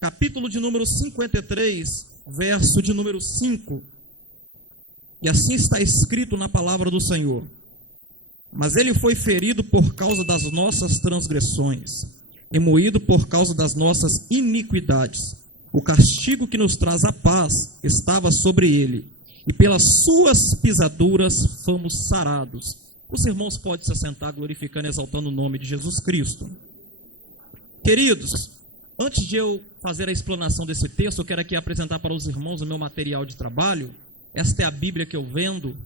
capítulo de número 53, verso de número 5. E assim está escrito na palavra do Senhor: mas ele foi ferido por causa das nossas transgressões, e moído por causa das nossas iniquidades. O castigo que nos traz a paz estava sobre ele, e pelas suas pisaduras fomos sarados. Os irmãos podem se assentar, glorificando e exaltando o nome de Jesus Cristo. Queridos, antes de eu fazer a explanação desse texto, eu quero aqui apresentar para os irmãos o meu material de trabalho. Esta é a Bíblia que eu vendo,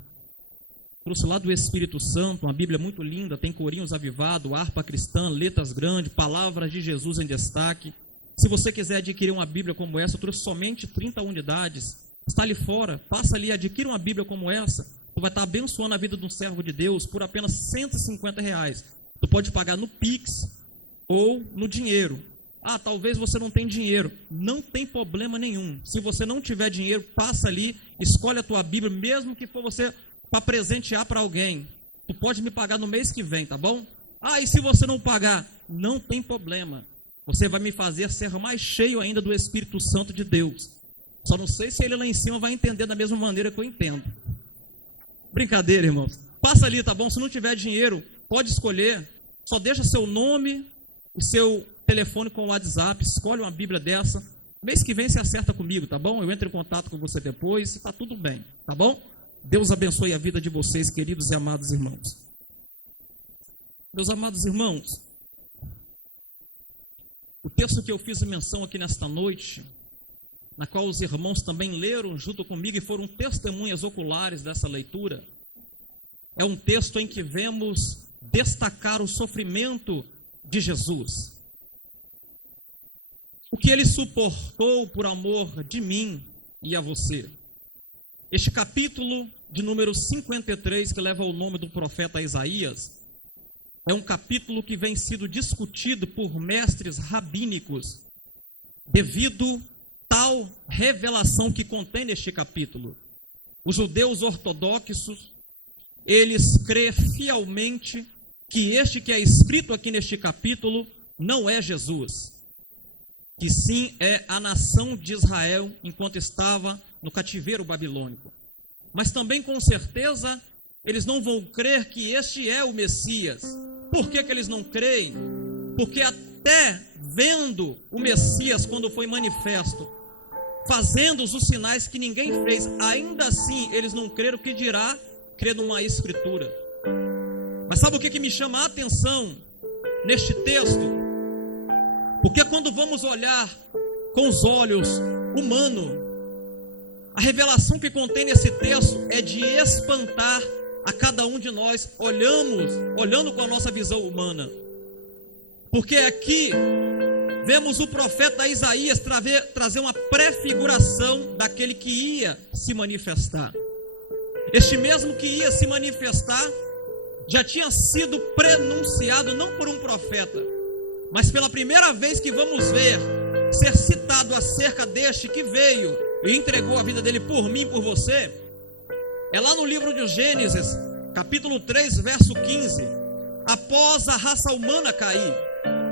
trouxe lá do Espírito Santo, uma Bíblia muito linda, tem corinhos avivados, harpa cristã, letras grandes, palavras de Jesus em destaque. Se você quiser adquirir uma Bíblia como essa, eu trouxe somente 30 unidades, está ali fora, passa ali, adquira uma Bíblia como essa, tu vai estar abençoando a vida de um servo de Deus por apenas R$150. Tu pode pagar no Pix ou no dinheiro. Ah, talvez você não tenha dinheiro, não tem problema nenhum. Se você não tiver dinheiro, passa ali, escolhe a tua Bíblia, mesmo que for você para presentear para alguém. Tu pode me pagar no mês que vem, tá bom? Ah, e se você não pagar? Não tem problema. Você vai me fazer ser mais cheio ainda do Espírito Santo de Deus. Só não sei se ele lá em cima vai entender da mesma maneira que eu entendo. Brincadeira, irmãos. Passa ali, tá bom? Se não tiver dinheiro, pode escolher. Só deixa seu nome, o seu telefone com o WhatsApp, escolhe uma Bíblia dessa. Mês que vem você acerta comigo, tá bom? Eu entro em contato com você depois e tá tudo bem, tá bom? Deus abençoe a vida de vocês, queridos e amados irmãos. Meus amados irmãos, o texto que eu fiz menção aqui nesta noite, na qual os irmãos também leram junto comigo e foram testemunhas oculares dessa leitura, é um texto em que vemos destacar o sofrimento de Jesus. O que ele suportou por amor de mim e a você. Este capítulo de número 53, que leva o nome do profeta Isaías, é um capítulo que vem sido discutido por mestres rabínicos, devido tal revelação que contém neste capítulo. Os judeus ortodoxos, eles creem fielmente que este que é escrito aqui neste capítulo não é Jesus, que sim é a nação de Israel enquanto estava no cativeiro babilônico. Mas também com certeza eles não vão crer que este é o Messias. Por que eles não creem? Porque até vendo o Messias quando foi manifesto, fazendo os sinais que ninguém fez, ainda assim eles não creram, que dirá crer numa escritura. Mas sabe o que me chama a atenção neste texto? Porque quando vamos olhar com os olhos humanos, a revelação que contém nesse texto é de espantar a cada um de nós, olhando com a nossa visão humana. Porque aqui vemos o profeta Isaías trazer uma prefiguração daquele que ia se manifestar. Este mesmo que ia se manifestar já tinha sido prenunciado não por um profeta, mas pela primeira vez que vamos ver ser citado acerca deste que veio e entregou a vida dele por mim e por você, é lá no livro de Gênesis, capítulo 3, verso 15. Após a raça humana cair,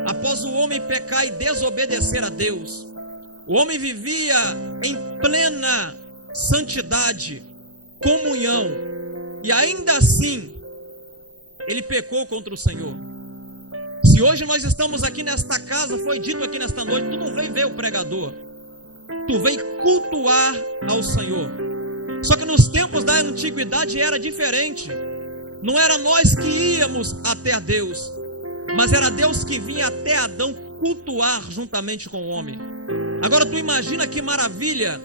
após o homem pecar e desobedecer a Deus, o homem vivia em plena santidade, comunhão, e ainda assim ele pecou contra o Senhor. Se hoje nós estamos aqui nesta casa, foi dito aqui nesta noite, tu não veio ver o pregador, tu veio cultuar ao Senhor. Só que nos tempos da antiguidade era diferente. Não era nós que íamos até a Deus, mas era Deus que vinha até Adão cultuar juntamente com o homem. Agora tu imagina que maravilha,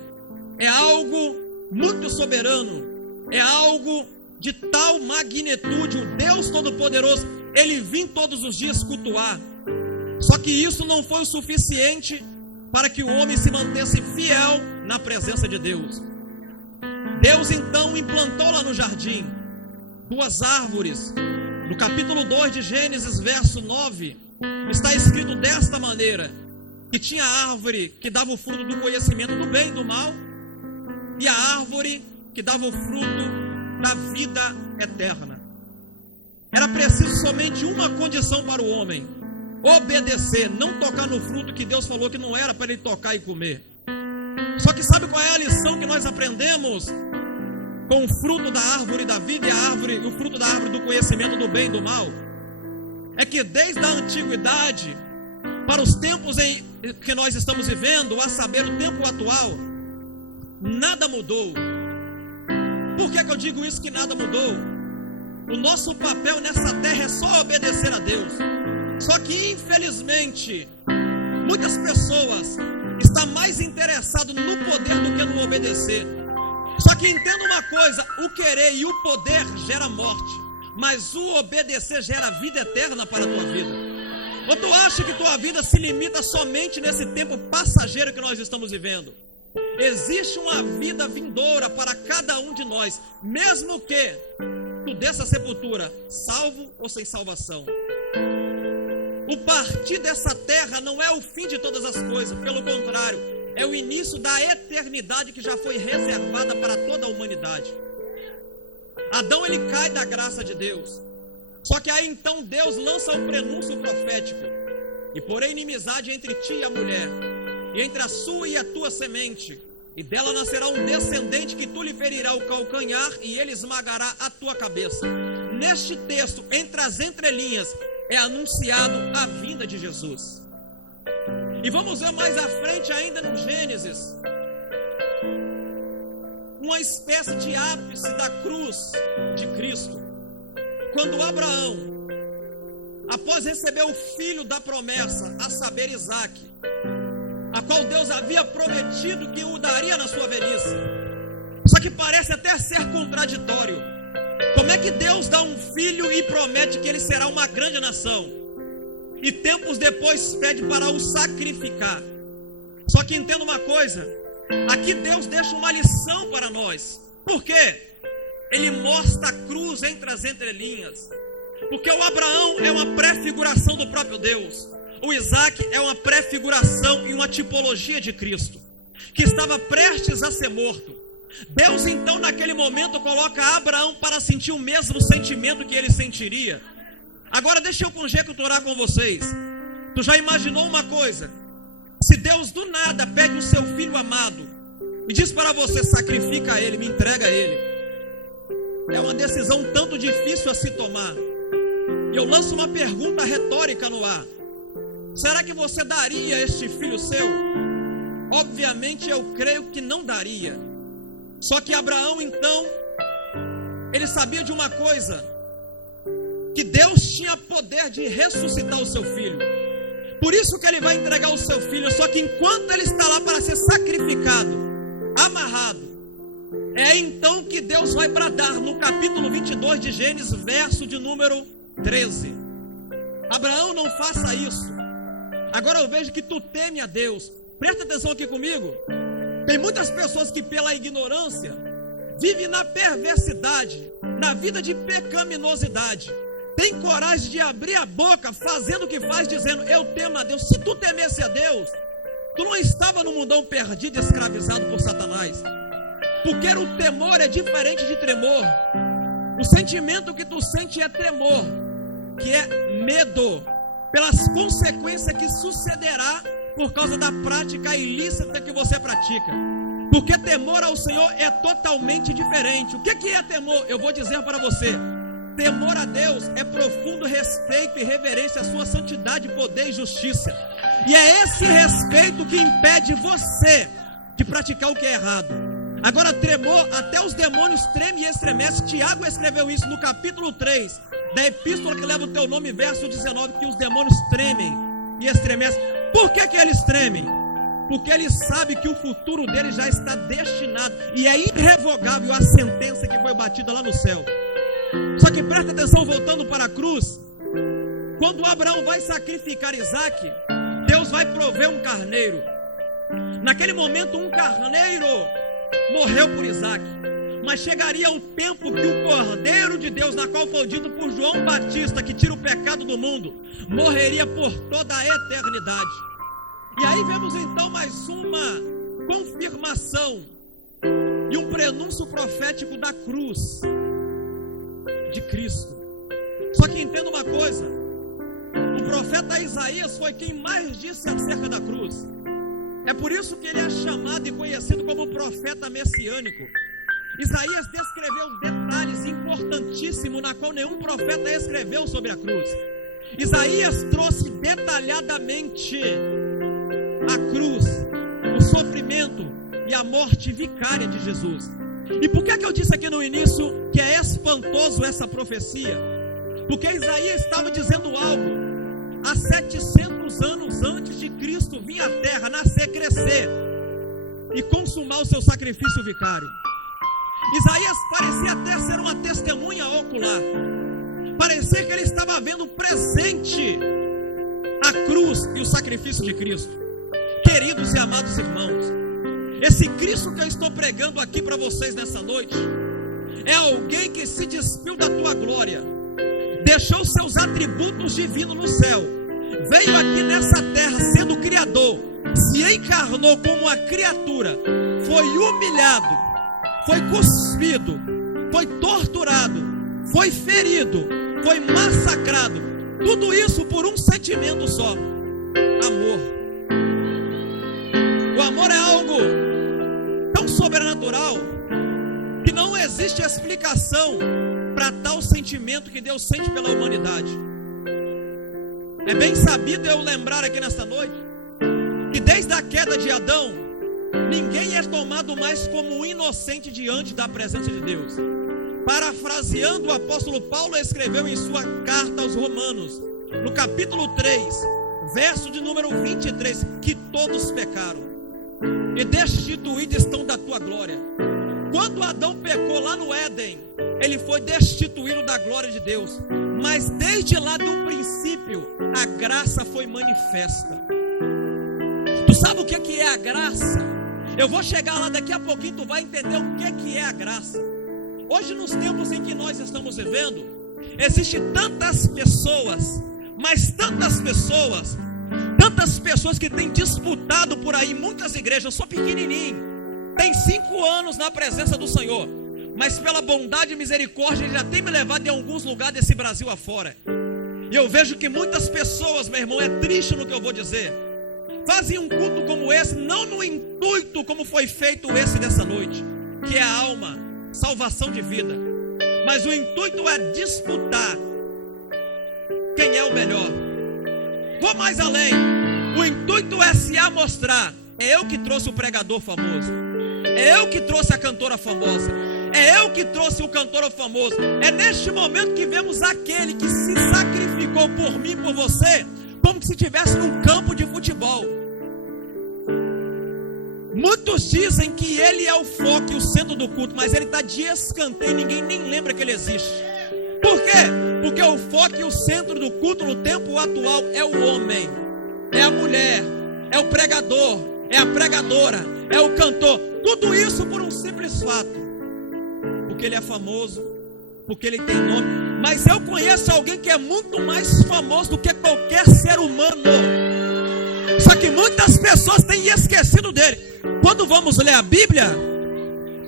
é algo muito soberano, é algo de tal magnitude. O Deus Todo-Poderoso, ele vinha todos os dias cultuar. Só que isso não foi o suficiente para que o homem se mantesse fiel na presença de Deus. Deus então implantou lá no jardim duas árvores. No capítulo 2 de Gênesis, verso 9, está escrito desta maneira: que tinha a árvore que dava o fruto do conhecimento do bem e do mal, e a árvore que dava o fruto da vida eterna. Era preciso somente uma condição para o homem: obedecer, não tocar no fruto que Deus falou que não era para ele tocar e comer. Só que sabe qual é a lição que nós aprendemos com o fruto da árvore da vida e o fruto da árvore do conhecimento do bem e do mal? É que desde a antiguidade para os tempos em que nós estamos vivendo, a saber, o tempo atual, nada mudou. Por que eu digo isso, que nada mudou? O nosso papel nessa terra é só obedecer a Deus. Só que, infelizmente, muitas pessoas estão mais interessadas no poder do que no obedecer. Só que entenda uma coisa: o querer e o poder gera morte, mas o obedecer gera vida eterna para a tua vida. Ou tu acha que tua vida se limita somente nesse tempo passageiro que nós estamos vivendo? Existe uma vida vindoura para cada um de nós, mesmo que tu desça a sepultura, salvo ou sem salvação. O partir dessa terra não é o fim de todas as coisas, pelo contrário, é o início da eternidade que já foi reservada para toda a humanidade. Adão, ele cai da graça de Deus. Só que aí então Deus lança o prenúncio profético: e porém inimizade entre ti e a mulher, e entre a sua e a tua semente, e dela nascerá um descendente que tu lhe ferirá o calcanhar, e ele esmagará a tua cabeça. Neste texto, entre as entrelinhas, é anunciado a vinda de Jesus. E vamos ver mais à frente ainda no Gênesis, uma espécie de ápice da cruz de Cristo, quando Abraão, após receber o filho da promessa, a saber, Isaque, a qual Deus havia prometido que o daria na sua velhice. Só que parece até ser contraditório. Como é que Deus dá um filho e promete que ele será uma grande nação, e tempos depois pede para o sacrificar? Só que entenda uma coisa: aqui Deus deixa uma lição para nós. Por quê? Ele mostra a cruz entre as entrelinhas. Porque o Abraão é uma prefiguração do próprio Deus. O Isaque é uma prefiguração e uma tipologia de Cristo, que estava prestes a ser morto. Deus então naquele momento coloca Abraão para sentir o mesmo sentimento que ele sentiria. Agora deixa eu conjecturar com vocês. Tu já imaginou uma coisa? Se Deus do nada pede o seu filho amado e diz para você: sacrifica ele, me entrega ele. É uma decisão tanto difícil a se tomar. E eu lanço uma pergunta retórica no ar: será que você daria este filho seu? Obviamente eu creio que não daria. Só que Abraão então, ele sabia de uma coisa: que Deus tinha poder de ressuscitar o seu filho. Por isso que ele vai entregar o seu filho. Só que enquanto ele está lá para ser sacrificado, amarrado, é então que Deus vai bradar no capítulo 22 de Gênesis, verso de número 13: Abraão, não faça isso. Agora eu vejo que tu teme a Deus. Presta atenção aqui comigo. Tem muitas pessoas que pela ignorância vivem na perversidade, na vida de pecaminosidade. Tem coragem de abrir a boca fazendo o que faz, dizendo: eu temo a Deus. Se tu temesse a Deus, tu não estava no mundão perdido, escravizado por Satanás. Porque o temor é diferente de tremor. O sentimento que tu sente é temor, que é medo pelas consequências que sucederá por causa da prática ilícita que você pratica. Porque temor ao Senhor é totalmente diferente. O que é temor? Eu vou dizer para você: temor a Deus é profundo respeito e reverência à sua santidade, poder e justiça. E é esse respeito que impede você de praticar o que é errado. Agora, tremor, até os demônios tremem e estremecem. Tiago escreveu isso no capítulo 3 da epístola que leva o teu nome, verso 19, que os demônios tremem e estremecem. Por que eles tremem? Porque eles sabem que o futuro deles já está destinado, e é irrevogável a sentença que foi batida lá no céu. Só que presta atenção, voltando para a cruz, quando Abraão vai sacrificar Isaque, Deus vai prover um carneiro. Naquele momento um carneiro morreu por Isaque, mas chegaria o tempo que o Cordeiro de Deus, na qual foi dito por João Batista, que tira o pecado do mundo, morreria por toda a eternidade. E aí vemos então mais uma confirmação e um prenúncio profético da cruz de Cristo. Só que entenda uma coisa: o profeta Isaías foi quem mais disse acerca da cruz. É por isso que ele é chamado e conhecido como profeta messiânico. Isaías descreveu detalhes importantíssimos na qual nenhum profeta escreveu sobre a cruz. Isaías trouxe detalhadamente a cruz, o sofrimento e a morte vicária de Jesus. E por que eu disse aqui no início que é espantoso essa profecia? Porque Isaías estava dizendo algo há 700 anos antes de Cristo vir à terra, nascer, crescer e consumar o seu sacrifício vicário. Isaías parecia até ser uma testemunha ocular. Parecia que ele estava vendo presente a cruz e o sacrifício de Cristo. Queridos e amados irmãos, esse Cristo que eu estou pregando aqui para vocês nessa noite é alguém que se despiu da tua glória, deixou seus atributos divinos no céu, veio aqui nessa terra sendo criador, se encarnou como uma criatura, foi humilhado, foi cuspido, foi torturado, foi ferido, foi massacrado. Tudo isso por um sentimento só: amor. O amor é algo tão sobrenatural que não existe explicação para tal sentimento que Deus sente pela humanidade. É bem sabido eu lembrar aqui nesta noite que desde a queda de Adão, ninguém é tomado mais como um inocente diante da presença de Deus. Parafraseando, o apóstolo Paulo escreveu em sua carta aos Romanos, no capítulo 3, verso de número 23, que todos pecaram e destituídos estão da tua glória. Quando Adão pecou lá no Éden, ele foi destituído da glória de Deus. Mas desde lá do princípio, a graça foi manifesta. Tu sabe o que é a graça? Eu vou chegar lá daqui a pouquinho, tu vai entender o que é a graça. Hoje, nos tempos em que nós estamos vivendo, existem tantas pessoas, mas tantas pessoas que têm disputado por aí, muitas igrejas. Eu sou pequenininho, tem 5 anos na presença do Senhor, mas pela bondade e misericórdia Ele já tem me levado em alguns lugares desse Brasil afora. E eu vejo que muitas pessoas, meu irmão, é triste no que eu vou dizer, fazem um culto como esse, não no intuito como foi feito esse dessa noite, que é a alma, salvação de vida, mas o intuito é disputar quem é o melhor. Vou mais além, o intuito é se amostrar. É eu que trouxe o pregador famoso, é eu que trouxe a cantora famosa, é eu que trouxe o cantor famoso. É neste momento que vemos aquele que se sacrificou por mim, por você, como se estivesse num campo de futebol. Muitos dizem que ele é o foco e o centro do culto, mas ele está de escanteio, ninguém nem lembra que ele existe. Por quê? Porque o foco e o centro do culto no tempo atual é o homem, é a mulher, é o pregador, é a pregadora, é o cantor. Tudo isso por um simples fato: porque ele é famoso, porque ele tem nome. Mas eu conheço alguém que é muito mais famoso do que qualquer ser humano, só que muitas pessoas têm esquecido dele. Quando vamos ler a Bíblia,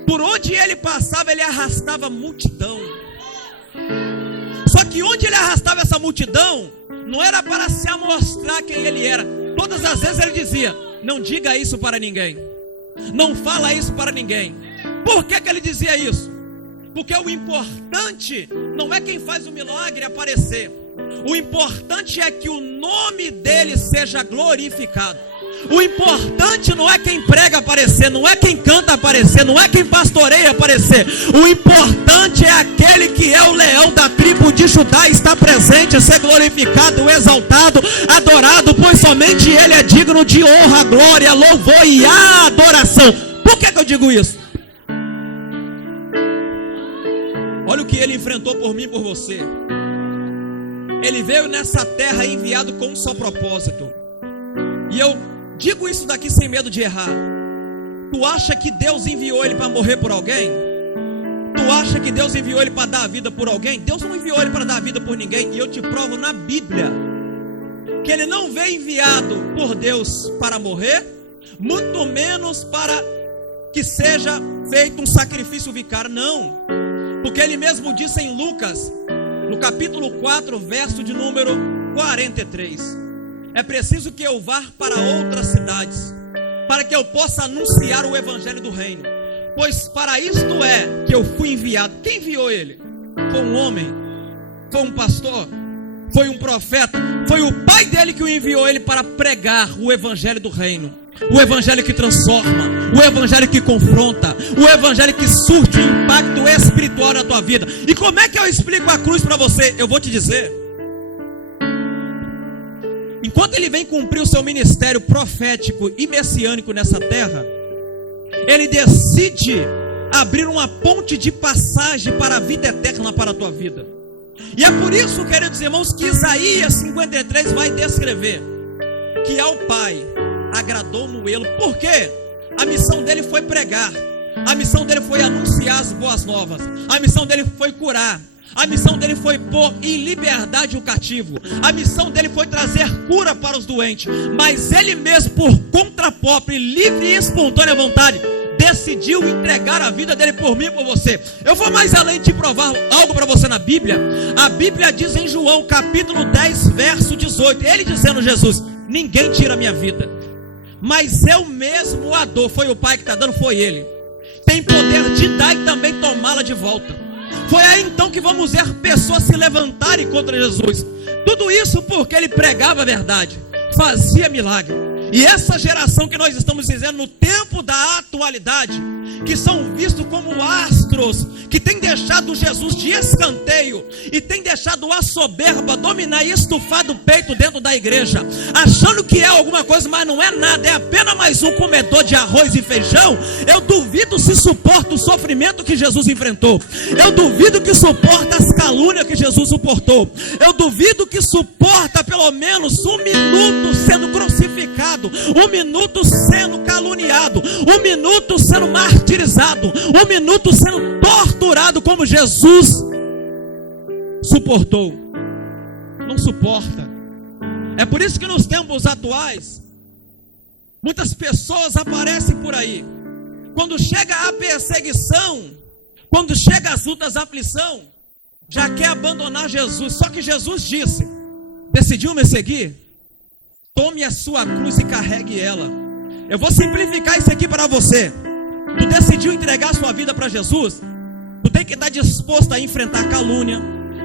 por onde ele passava, ele arrastava multidão. Só que onde ele arrastava essa multidão, não era para se amostrar quem ele era. Todas as vezes ele dizia: não diga isso para ninguém, não fala isso para ninguém. Por que ele dizia isso? Porque o importante não é quem faz o milagre aparecer, o importante é que o nome dele seja glorificado. O importante não é quem prega aparecer, não é quem canta aparecer, não é quem pastoreia aparecer. O importante é aquele que é o leão da tribo de Judá, está presente, a ser glorificado, exaltado, adorado, pois somente ele é digno de honra, glória, louvor e adoração. Por que eu digo isso? Olha o que ele enfrentou por mim e por você. Ele veio nessa terra enviado com um só propósito. E eu digo isso daqui sem medo de errar. Tu acha que Deus enviou ele para morrer por alguém? Tu acha que Deus enviou ele para dar a vida por alguém? Deus não enviou ele para dar a vida por ninguém. E eu te provo na Bíblia que ele não veio enviado por Deus para morrer, muito menos para que seja feito um sacrifício vicário. Não, porque ele mesmo disse em Lucas, no capítulo 4, verso de número 43. É preciso que eu vá para outras cidades, para que eu possa anunciar o evangelho do reino. Pois para isto é que eu fui enviado. Quem enviou ele? Foi um homem? Foi um pastor? Foi um profeta? Foi o pai dele que o enviou ele para pregar o evangelho do reino. O evangelho que transforma, o evangelho que confronta, o evangelho que surte um impacto espiritual na tua vida. E como é que eu explico a cruz para você? Eu vou te dizer. Enquanto ele vem cumprir o seu ministério profético e messiânico nessa terra, ele decide abrir uma ponte de passagem para a vida eterna para a tua vida. E é por isso, queridos irmãos, que Isaías 53 vai descrever que ao Pai agradou no ele. Por quê? A missão dele foi pregar, a missão dele foi anunciar as boas novas, a missão dele foi curar, a missão dele foi pôr em liberdade o cativo, a missão dele foi trazer cura para os doentes. Mas ele mesmo, por conta própria, livre e espontânea vontade, decidiu entregar a vida dele por mim e por você. Eu vou mais além de provar algo para você na Bíblia. A Bíblia diz em João capítulo 10 verso 18, ele dizendo, Jesus: ninguém tira a minha vida, mas eu mesmo a dou. Foi o Pai que está dando, foi ele. Tem poder de dar e também tomá-la de volta. Foi aí então que vamos ver pessoas se levantarem contra Jesus. Tudo isso porque ele pregava a verdade, fazia milagre. E essa geração que nós estamos vivendo no tempo da atualidade, que são vistos como astros, que tem deixado Jesus de escanteio e tem deixado a soberba dominar e estufar do peito dentro da igreja, achando que é alguma coisa, mas não é nada, é apenas mais um comedor de arroz e feijão. Eu duvido se suporta o sofrimento que Jesus enfrentou. Eu duvido que suporta as calúnias que Jesus suportou. Eu duvido que suporta pelo menos um minuto sendo crucificado, um minuto sendo caluniado, um minuto sendo martirizado, um minuto sendo torturado como Jesus suportou. Não suporta. É por isso que nos tempos atuais muitas pessoas aparecem por aí. Quando chega a perseguição, quando chega as lutas, a aflição, já quer abandonar Jesus. Só que Jesus disse: decidiu me seguir? Tome a sua cruz e carregue ela. Eu vou simplificar isso aqui para você. Tu decidiu entregar a sua vida para Jesus? Tu tem que estar disposto a enfrentar calúnia.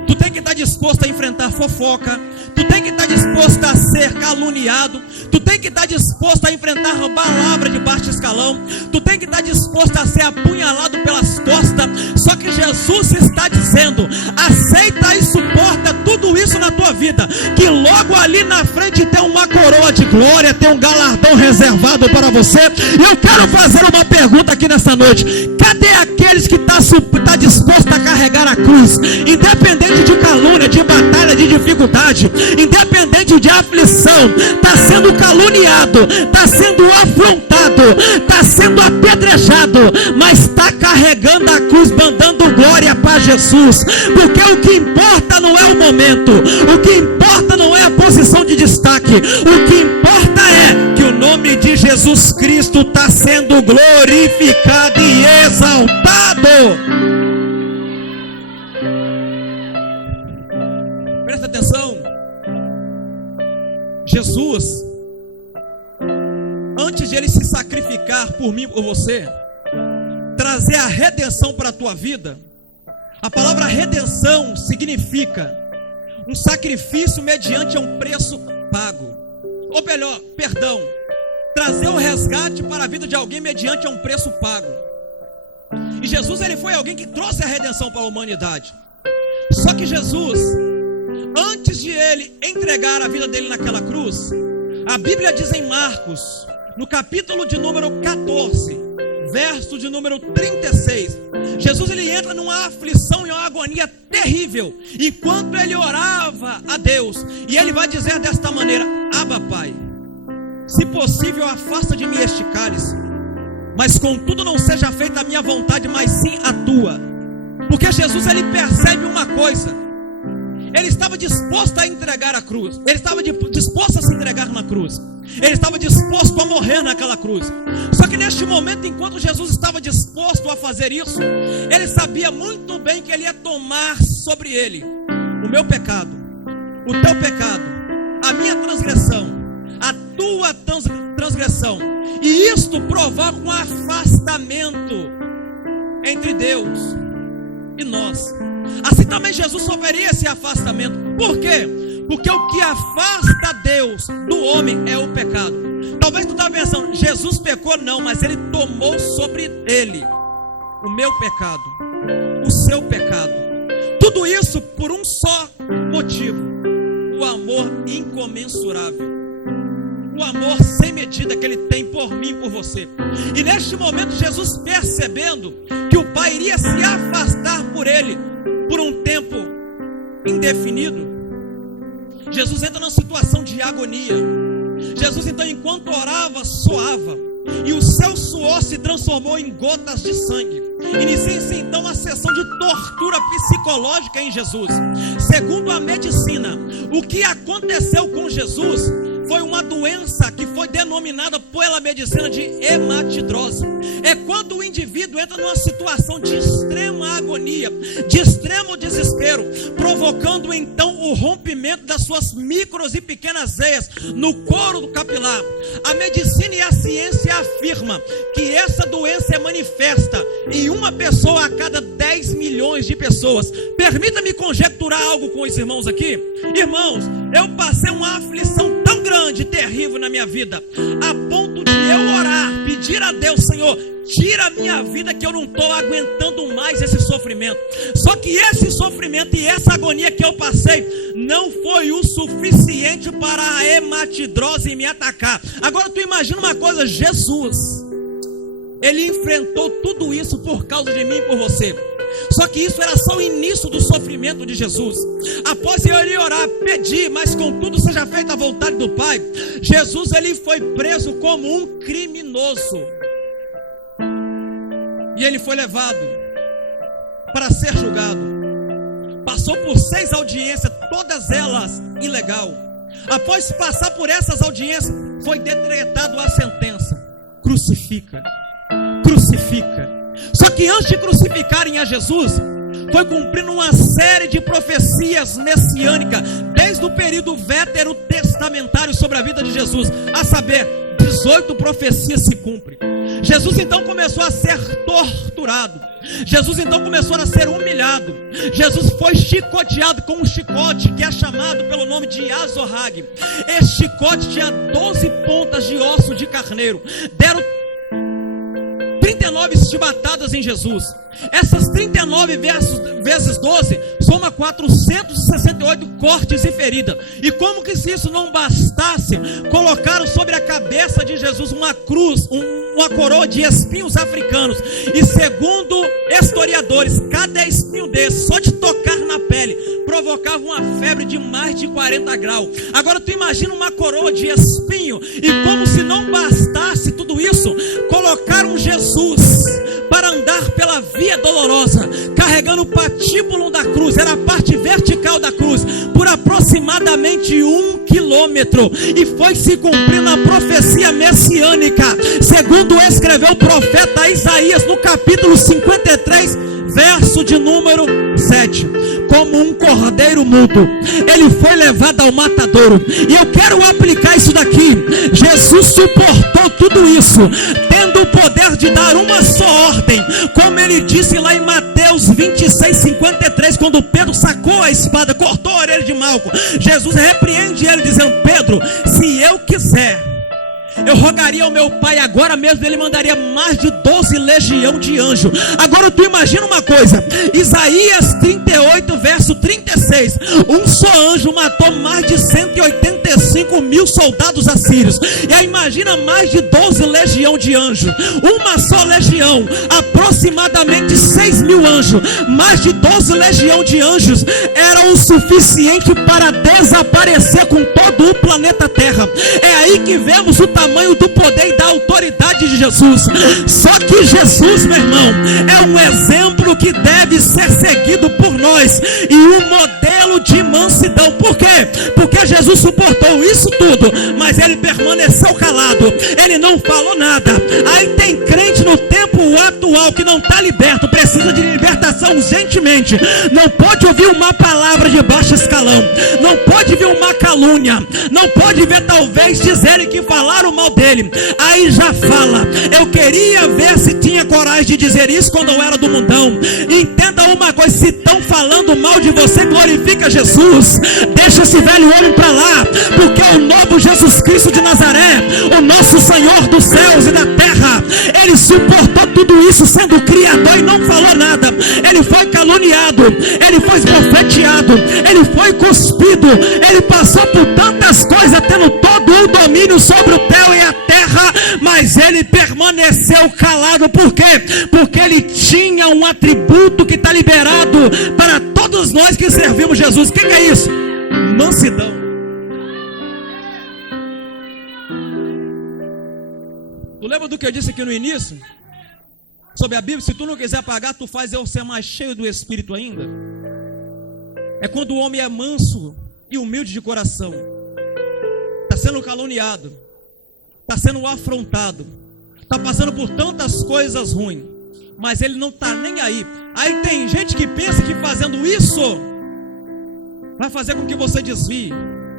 Tu tem que estar disposto a enfrentar fofoca. Tu tem que estar disposto a ser caluniado. Tu tem que estar disposto a enfrentar palavra de baixo escalão. Tu tem que estar disposto a ser apunhalado pelas costas. Só que Jesus está dizendo: aceita e suporta tudo isso na tua vida, que logo ali na frente tem uma coroa de glória, tem um galardão reservado para você. E eu quero fazer uma pergunta aqui nessa noite: cadê aqueles que tá disposto a carregar a cruz, independente de calúnia, de batalha, de dificuldade, independente de aflição, está sendo caluniado, está sendo afrontado, está sendo apedrejado, mas está carregando a cruz, mandando glória para Jesus. Porque o que importa não é o momento, o que importa não é a posição de destaque, o que importa é que o nome de Jesus Cristo está sendo glorificado e exaltado. Presta atenção. Jesus, antes de ele se sacrificar por mim e por você, trazer a redenção para a tua vida, a palavra redenção significa um sacrifício mediante um preço pago. Ou melhor, perdão, trazer o resgate para a vida de alguém mediante um preço pago. E Jesus, ele foi alguém que trouxe a redenção para a humanidade. Só que Jesus, antes de ele entregar a vida dele naquela cruz, a Bíblia diz em Marcos, no capítulo de número 14, verso de número 36, Jesus, ele entra numa aflição e uma agonia terrível, enquanto ele orava a Deus, e ele vai dizer desta maneira: Abba, Pai, se possível afasta de mim este cálice, mas contudo não seja feita a minha vontade, mas sim a tua. Porque Jesus, ele percebe uma coisa: ele estava disposto a entregar a cruz, ele estava disposto a se entregar na cruz, ele estava disposto a morrer naquela cruz. Só que neste momento, enquanto Jesus estava disposto a fazer isso, ele sabia muito bem que ele ia tomar sobre ele o meu pecado, o teu pecado, a minha transgressão, a tua transgressão, e isto provoca um afastamento entre Deus e nós. Assim também Jesus sofreria esse afastamento. Por quê? Porque o que afasta Deus do homem é o pecado. Talvez tu esteja pensando, Jesus pecou? Não, mas ele tomou sobre ele o meu pecado, o seu pecado. Tudo isso por um só motivo: o amor incomensurável, o amor sem medida que ele tem por mim e por você. E neste momento, Jesus, percebendo que o Pai iria se afastar por ele por um tempo indefinido, Jesus entra numa situação de agonia. Jesus então, enquanto orava, suava, e o seu suor se transformou em gotas de sangue. Inicia-se então a sessão de tortura psicológica em Jesus. Segundo a medicina, o que aconteceu com Jesus foi uma doença que foi denominada pela medicina de hematidrose. É quando o indivíduo entra numa situação de extrema agonia, de extremo desespero, provocando então o rompimento das suas micros e pequenas veias no couro capilar. A medicina e a ciência afirma que essa doença é manifesta em uma pessoa a cada 10 milhões de pessoas. Permita-me conjecturar algo com os irmãos aqui. Irmãos, eu passei uma aflição tão grande, terrível na minha vida, a ponto de eu orar, pedir a Deus: Senhor, tira a minha vida, que eu não estou aguentando mais esse sofrimento. Só que esse sofrimento e essa agonia que eu passei não foi o suficiente para a hematidrose me atacar. Agora tu imagina uma coisa: Jesus, ele enfrentou tudo isso por causa de mim e por você. Só que isso era só o início do sofrimento de Jesus. Após ele orar, pedir, mas contudo seja feita a vontade do Pai, Jesus ele foi preso como um criminoso. E ele foi levado para ser julgado. Passou por 6 audiências, todas elas ilegal. Após passar por essas audiências, foi decretado a sentença: crucifica, crucifica. Só que antes de crucificarem a Jesus, foi cumprindo uma série de profecias messiânicas, desde o período veterotestamentário sobre a vida de Jesus, a saber, 18 profecias se cumprem. Jesus então começou a ser torturado. Jesus então começou a ser humilhado. Jesus foi chicoteado com um chicote que é chamado pelo nome de azorrague. Esse chicote tinha 12 pontas de osso de carneiro. Deram 39 chibatadas em Jesus. Essas 39 vezes 12 soma 468 cortes e feridas. E como que se isso não bastasse, colocaram sobre a cabeça de Jesus uma cruz, uma coroa de espinhos africanos. E segundo historiadores, cada espinho desse, só de tocar na pele, provocava uma febre de mais de 40 graus. Agora tu imagina uma coroa de espinho. E como se não bastasse tudo isso, colocaram Jesus para andar pela via dolorosa, carregando o patíbulo da cruz, era a parte vertical da cruz, por aproximadamente 1 quilômetro. E foi se cumprindo a profecia messiânica, segundo escreveu o profeta Isaías no capítulo 53, verso de número 7. Como um cordeiro mudo, ele foi levado ao matadouro. E eu quero aplicar isso daqui. Jesus suportou tudo isso, tendo o poder de dar uma só ordem, como ele disse lá em Mateus 26:53, quando Pedro sacou a espada, cortou a orelha de Malco. Jesus repreende ele, dizendo: Pedro, se eu quiser, eu rogaria ao meu Pai agora mesmo, ele mandaria mais de 12 legião de anjos. Agora tu imagina uma coisa, Isaías 38 verso 36, um só anjo matou mais de 185 mil soldados assírios. E aí imagina mais de 12 legião de anjos. Uma só legião, aproximadamente 6 mil anjos, mais de 12 legião de anjos era o suficiente para desaparecer com todo o planeta Terra. É aí que vemos o tamanho do poder e da autoridade de Jesus. Só que Jesus, meu irmão, é um exemplo que deve ser seguido por nós, e um modelo de mansidão. Por quê? Porque Jesus suportou isso tudo, mas ele permaneceu calado, ele não falou nada. Aí tem crente no tempo atual que não está liberto, precisa de libertação coração urgentemente. Não pode ouvir uma palavra de baixo escalão, não pode ver uma calúnia, não pode ver talvez dizerem que falaram mal dele. Aí já fala. Eu queria ver se tinha coragem de dizer isso quando eu era do mundão. Entenda uma coisa: se estão falando mal de você, glorifica Jesus, deixa esse velho homem para lá, porque é o novo Jesus Cristo de Nazaré, o nosso Senhor dos céus e da terra. Ele suportou tudo isso sendo criador e não falou nada. Ele foi caluniado, ele foi esbofeteado, ele foi cuspido, ele passou por tantas coisas, tendo todo o domínio sobre o céu e a terra, mas ele permaneceu calado. Por quê? Porque ele tinha um atributo que está liberado para todos nós que servimos Jesus. O que é isso? Mansidão. Tu lembra do que eu disse aqui no início? Sobre a Bíblia: se tu não quiser pagar, tu faz eu ser mais cheio do Espírito ainda. É quando o homem é manso e humilde de coração. Está sendo caluniado, está sendo afrontado, está passando por tantas coisas ruins, mas ele não está nem aí. Aí tem gente que pensa que fazendo isso vai fazer com que você desvie,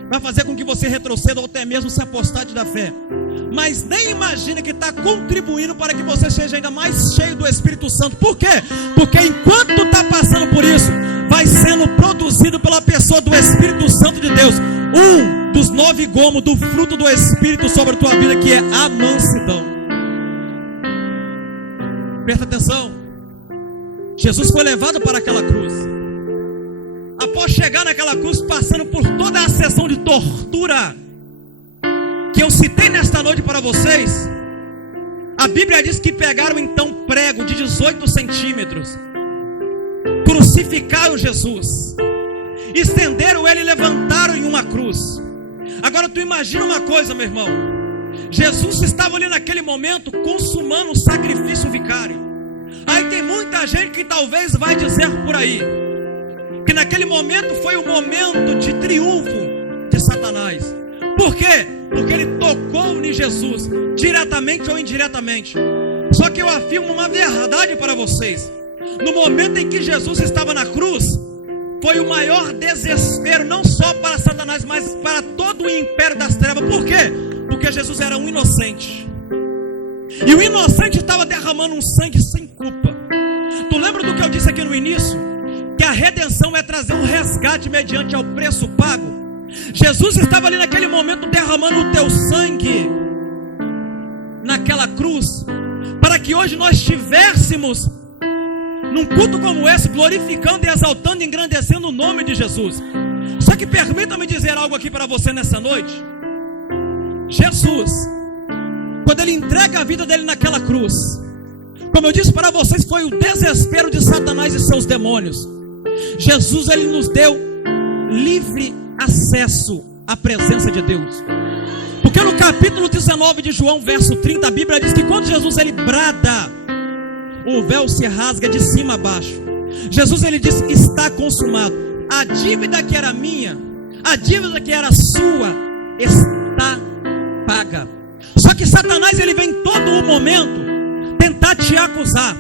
vai fazer com que você retroceda ou até mesmo se apostate da fé, mas nem imagina que está contribuindo para que você seja ainda mais cheio do Espírito Santo. Por quê? Porque enquanto está passando por isso, vai sendo produzido pela pessoa do Espírito Santo de Deus um dos 9 gomos do fruto do Espírito sobre a tua vida, que é a mansidão. Presta atenção. Jesus foi levado para aquela cruz. Após chegar naquela cruz, passando por toda a sessão de tortura que eu citei nesta noite para vocês, a Bíblia diz que pegaram então prego de 18 centímetros, crucificaram Jesus, estenderam ele e levantaram em uma cruz. Agora tu imagina uma coisa, meu irmão: Jesus estava ali naquele momento consumando o sacrifício vicário. Aí tem muita gente que talvez vai dizer por aí que naquele momento foi o momento de triunfo de Satanás. Por quê? Porque ele tocou em Jesus, diretamente ou indiretamente. Só que eu afirmo uma verdade para vocês: no momento em que Jesus estava na cruz, foi o maior desespero, não só para Satanás, mas para todo o império das trevas. Por quê? Porque Jesus era um inocente, e o inocente estava derramando um sangue sem culpa. Tu lembra do que eu disse aqui no início? Que a redenção é trazer um resgate mediante ao preço pago. Jesus estava ali naquele momento derramando o teu sangue naquela cruz, para que hoje nós estivéssemos num culto como esse, glorificando e exaltando e engrandecendo o nome de Jesus. Só que permita-me dizer algo aqui para você nessa noite. Jesus, quando ele entrega a vida dele naquela cruz, como eu disse para vocês, foi o desespero de Satanás e seus demônios. Jesus, ele nos deu livre acesso à presença de Deus. Porque no capítulo 19 de João, verso 30, a Bíblia diz que quando Jesus ele brada, o véu se rasga de cima a baixo. Jesus ele diz: está consumado. A dívida que era minha, a dívida que era sua, está paga. Só que Satanás ele vem todo o momento tentar te acusar,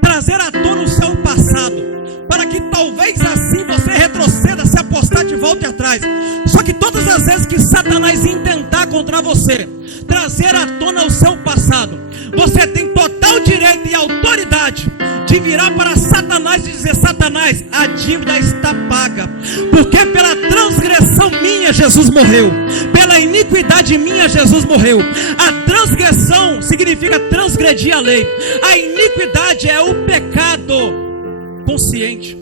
trazer à tona o seu passado, para que talvez assim você retroceda, se apostate e volte atrás. Só que todas as vezes que Satanás intentar contra você, trazer à tona o seu passado, você tem total direito e autoridade de virar para Satanás e dizer: Satanás, a dívida está paga, porque pela transgressão minha Jesus morreu, pela iniquidade minha Jesus morreu. A transgressão significa transgredir a lei, a iniquidade é o pecado consciente.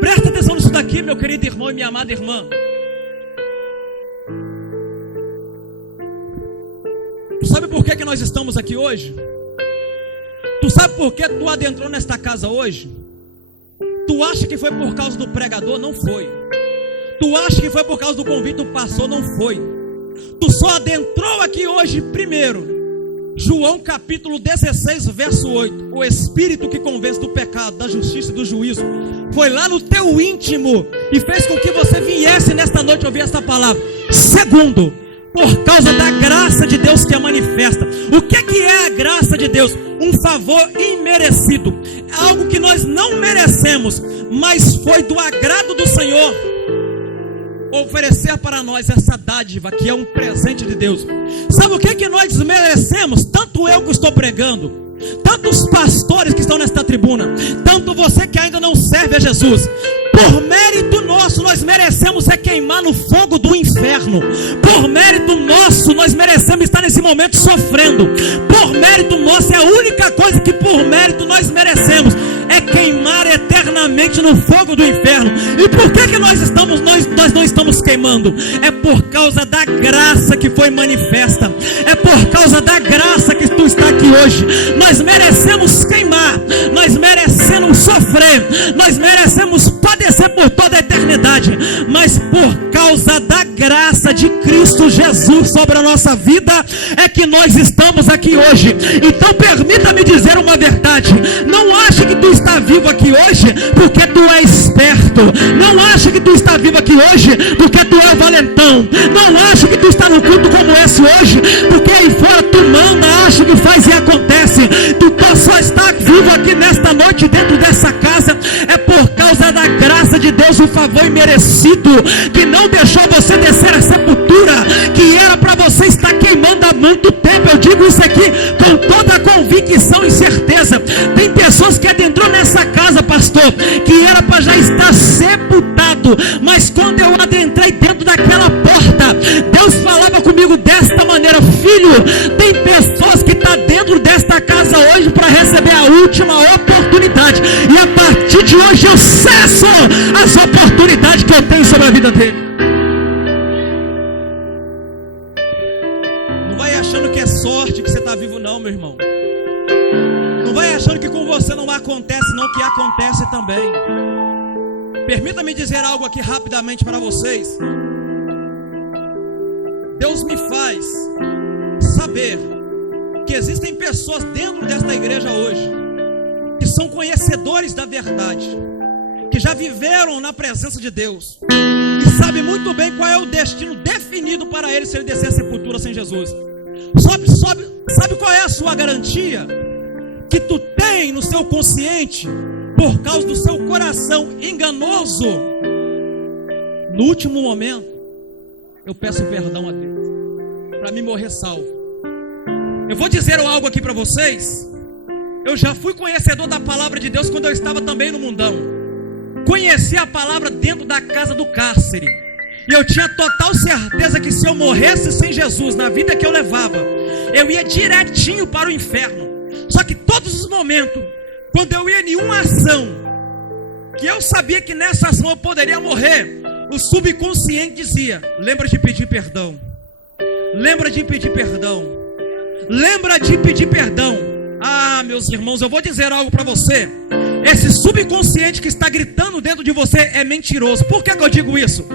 Presta atenção nisso daqui, meu querido irmão e minha amada irmã. Tu sabe por que nós estamos aqui hoje? Tu sabe por que tu adentrou nesta casa hoje? Tu acha que foi por causa do pregador? Não foi. Tu acha que foi por causa do convite do pastor? Não foi. Tu só adentrou aqui hoje primeiro. João capítulo 16, verso 8. O Espírito que convence do pecado, da justiça e do juízo foi lá no teu íntimo e fez com que você viesse nesta noite ouvir esta palavra. Segundo, por causa da graça de Deus que é manifesta. O que é a graça de Deus? Um favor imerecido imerecido, algo que nós não merecemos, mas foi do agrado do Senhor oferecer para nós essa dádiva, que é um presente de Deus. Sabe o que nós merecemos? Tanto eu que estou pregando, tanto os pastores que estão nesta tribuna, tanto você que ainda não serve a Jesus. Por mérito nosso, nós merecemos queimar no fogo do inferno. Por mérito nosso, nós merecemos estar nesse momento sofrendo. Por mérito nosso, é a única coisa que por mérito nós merecemos, é queimar eternamente no fogo do inferno. E por que nós não estamos queimando? É por causa da graça que foi manifesta. É por causa da graça que tu está aqui hoje. Nós merecemos queimar, nós merecemos sofrer, nós merecemos padecer por toda a eternidade, mas por causa da graça de Cristo Jesus sobre a nossa vida é que nós estamos aqui hoje. Então permita-me dizer uma verdade: não ache que tu está vivo aqui hoje porque tu é esperto. Não ache que tu está vivo aqui hoje porque tu é valentão. Não ache que tu está no culto como esse hoje porque aí fora tu manda, acha que faz e acontece. Tu só está vivo aqui nesta noite dentro dessa casa é por causa da graça de Deus, o favor imerecido que não deixou você descer a sepultura, que era para você estar queimando há muito tempo. Eu digo isso aqui com toda a convicção e certeza. Tem pessoas que adentrou nessa casa, pastor, que era para já estar sepultado, mas quando eu adentrei dentro daquela porta, Deus falava comigo desta maneira: filho, tem pessoas que estão dentro desta casa hoje para receber a última oportunidade, e a partir de hoje eu cesso as oportunidades que eu tenho sobre a vida dele. Não vai achando que é sorte que você está vivo não, meu irmão. Não vai achando que com você não acontece não, que acontece também. Permita-me dizer algo aqui rapidamente para vocês. Deus me faz saber que existem pessoas dentro desta igreja hoje que são conhecedores da verdade, que já viveram na presença de Deus e sabem muito bem qual é o destino definido para eles se ele descer a sepultura sem Jesus. Sabe qual é a sua garantia que tu tem no seu consciente por causa do seu coração enganoso? No último momento eu peço perdão a Deus para me morrer salvo. Eu vou dizer algo aqui para vocês. Eu já fui conhecedor da palavra de Deus quando eu estava também no mundão. Conheci a palavra dentro da casa do cárcere, e eu tinha total certeza que se eu morresse sem Jesus na vida que eu levava, eu ia direitinho para o inferno. Só que todos os momentos, quando eu ia em uma ação, que eu sabia que nessa ação eu poderia morrer, o subconsciente dizia: lembra de pedir perdão, lembra de pedir perdão, lembra de pedir perdão. Ah, meus irmãos, eu vou dizer algo para você. Esse subconsciente que está gritando dentro de você é mentiroso. Por que eu digo isso?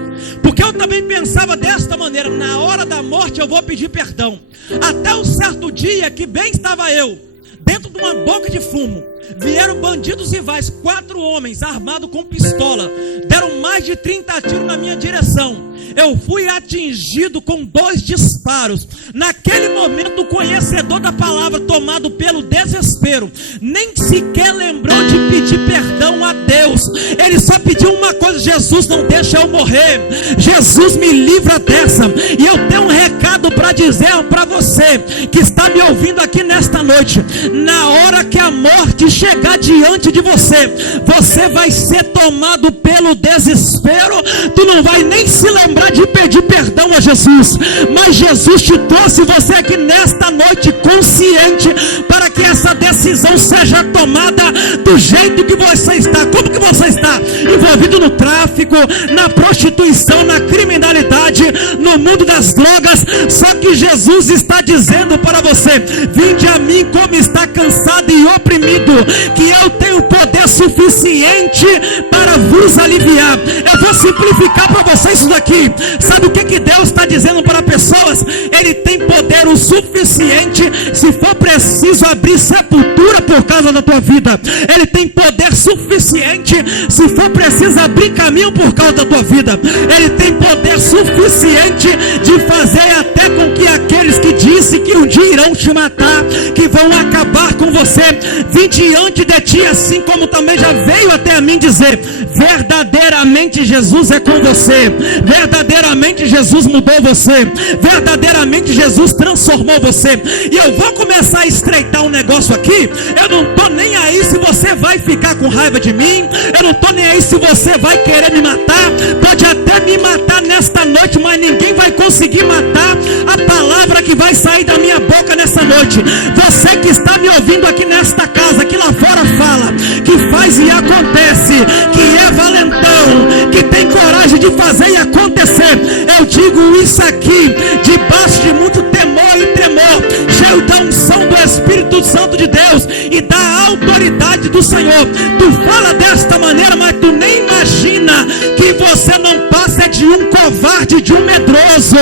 Porque eu também pensava desta maneira: na hora da morte eu vou pedir perdão. Até um certo dia que bem estava eu dentro de uma boca de fumo, vieram bandidos rivais, 4 homens armados com pistola, deram mais de 30 tiros na minha direção. Eu fui atingido com 2 disparos. Naquele momento, o conhecedor da palavra, tomado pelo desespero, nem sequer lembrou de pedir perdão a Deus. Ele só pediu uma coisa: Jesus, não deixa eu morrer, Jesus, me livra dessa. E eu tenho um recado para dizer para você que está me ouvindo aqui nesta noite: na hora que a morte chegar diante de você, você vai ser tomado pelo desespero. Tu não vai nem se lembrar de pedir perdão a Jesus, mas Jesus te trouxe você aqui nesta noite consciente para que essa decisão seja tomada do jeito que você está. Como que você está? Envolvido no tráfico, na prostituição, na criminalidade, no mundo das drogas. Só que Jesus está dizendo para você: vinde a mim como está cansado e oprimido, que eu tenho poder suficiente para vos aliviar. Eu vou simplificar para vocês isso daqui. Sabe o que Deus está dizendo para pessoas? Ele tem poder o suficiente, se for preciso abrir sepultura por causa da tua vida. Ele tem poder suficiente, se for preciso abrir caminho por causa da tua vida. Ele tem poder suficiente de fazer até com que aqueles que dizem disse que um dia irão te matar, que vão acabar com você. Vim diante de ti, assim como também já veio até a mim dizer: verdadeiramente Jesus é com você, verdadeiramente Jesus mudou você, verdadeiramente Jesus transformou você. E eu vou começar a estreitar um negócio aqui. Eu não estou nem aí se você vai ficar com raiva de mim, eu não estou nem aí se você vai querer me matar. Pode até me matar nesta noite, mas ninguém vai conseguir matar a palavra que vai sair da minha boca nessa noite. Você que está me ouvindo aqui nesta casa, que lá fora fala, que faz e acontece, que é valentão, que tem coragem de fazer e acontecer, eu digo isso aqui debaixo de muito temor e tremor, cheio da unção do Espírito Santo de Deus e da autoridade do Senhor. Tu fala desta maneira, mas tu nem imagina que você não passa de um covarde, de um medroso,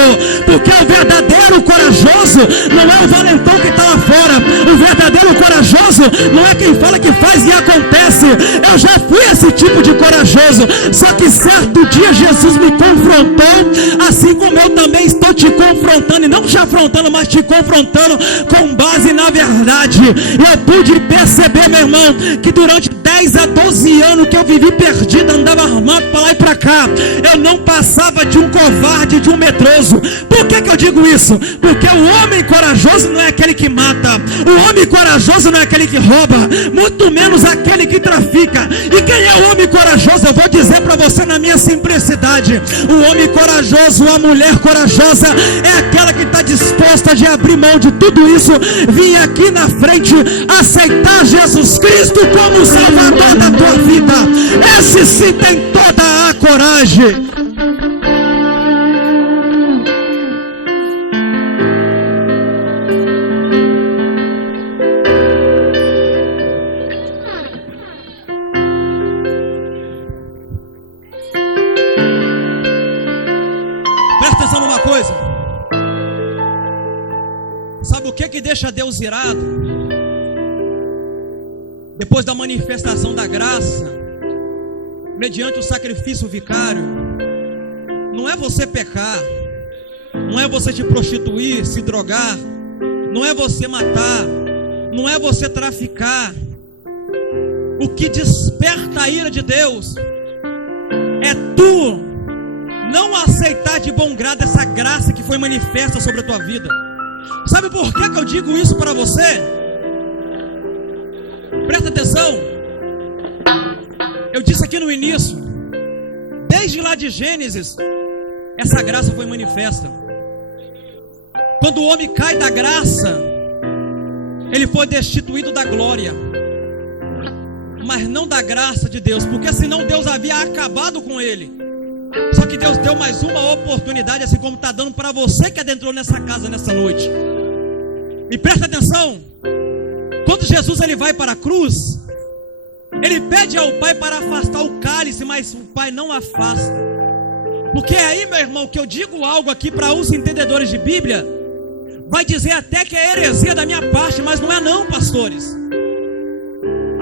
porque o verdadeiro corajoso não é o valentão que está lá fora. O verdadeiro corajoso não é quem fala que faz e acontece. Eu já fui esse tipo de corajoso, só que certo dia Jesus me confrontou, assim como eu também estou te confrontando, e não te afrontando, mas te confrontando com base na verdade. Eu pude perceber, meu irmão, que durante 10 a 12 anos que eu vivi perdido, andava armado para lá e para cá, eu não passava de um covarde, de um medroso. Por que eu digo isso? Porque o homem corajoso não é aquele que mata, o homem corajoso não é aquele que rouba, muito menos aquele que trafica. E quem é o homem corajoso? Eu vou dizer para você na minha simplicidade: o homem corajoso, a mulher corajosa é aquela que está disposta de abrir mão de tudo isso, vir aqui na frente, aceitar Jesus Cristo como Salvador da tua vida. Esse sim tem toda a coragem. Presta atenção numa coisa. Sabe o que deixa Deus irado? Depois da manifestação da graça, mediante o sacrifício vicário, não é você pecar, não é você te prostituir, se drogar, não é você matar, não é você traficar. O que desperta a ira de Deus é tu não aceitar de bom grado essa graça que foi manifesta sobre a tua vida. Sabe por que eu digo isso para você? Presta atenção. Eu disse aqui no início, desde lá de Gênesis, essa graça foi manifesta. Quando o homem cai da graça, ele foi destituído da glória, mas não da graça de Deus, porque senão Deus havia acabado com ele. Só que Deus deu mais uma oportunidade, assim como está dando para você que adentrou nessa casa nessa noite. E presta atenção, quando Jesus ele vai para a cruz, ele pede ao Pai para afastar o cálice, mas o Pai não afasta. Porque é aí, meu irmão, que eu digo algo aqui para os entendedores de Bíblia, vai dizer até que é heresia da minha parte, mas não é não, pastores.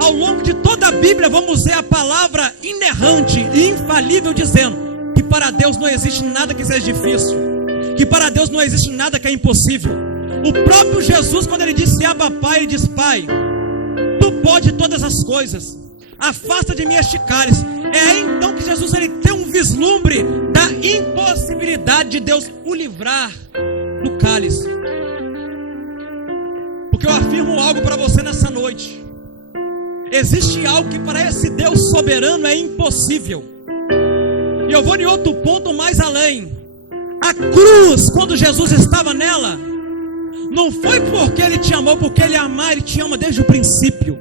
Ao longo de toda a Bíblia vamos ver a palavra inerrante e infalível dizendo que para Deus não existe nada que seja difícil, que para Deus não existe nada que é impossível. O próprio Jesus, quando ele disse Abba Pai, ele diz: Pai, tu pode todas as coisas, afasta de mim este cálice. É aí então que Jesus ele tem um vislumbre da impossibilidade de Deus o livrar do cálice. Porque eu afirmo algo para você nessa noite: existe algo que para esse Deus soberano é impossível. E eu vou em outro ponto mais além. A cruz, quando Jesus estava nela, não foi porque ele te amou, porque ele ama, ele te ama desde o princípio.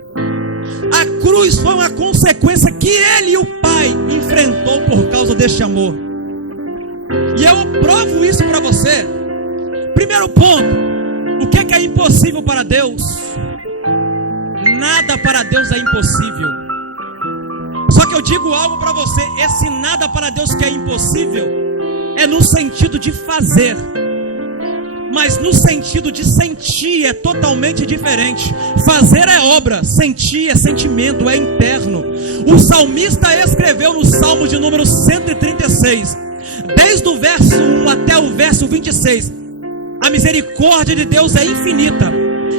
A cruz foi uma consequência que ele e o Pai enfrentou por causa deste amor. E eu provo isso para você. Primeiro ponto: o que é impossível para Deus? Nada para Deus é impossível. Só que eu digo algo para você: esse nada para Deus que é impossível é no sentido de fazer, mas no sentido de sentir é totalmente diferente. Fazer é obra, sentir é sentimento, é interno. O salmista escreveu no Salmo de número 136, desde o verso 1 até o verso 26, a A misericórdia de Deus é infinita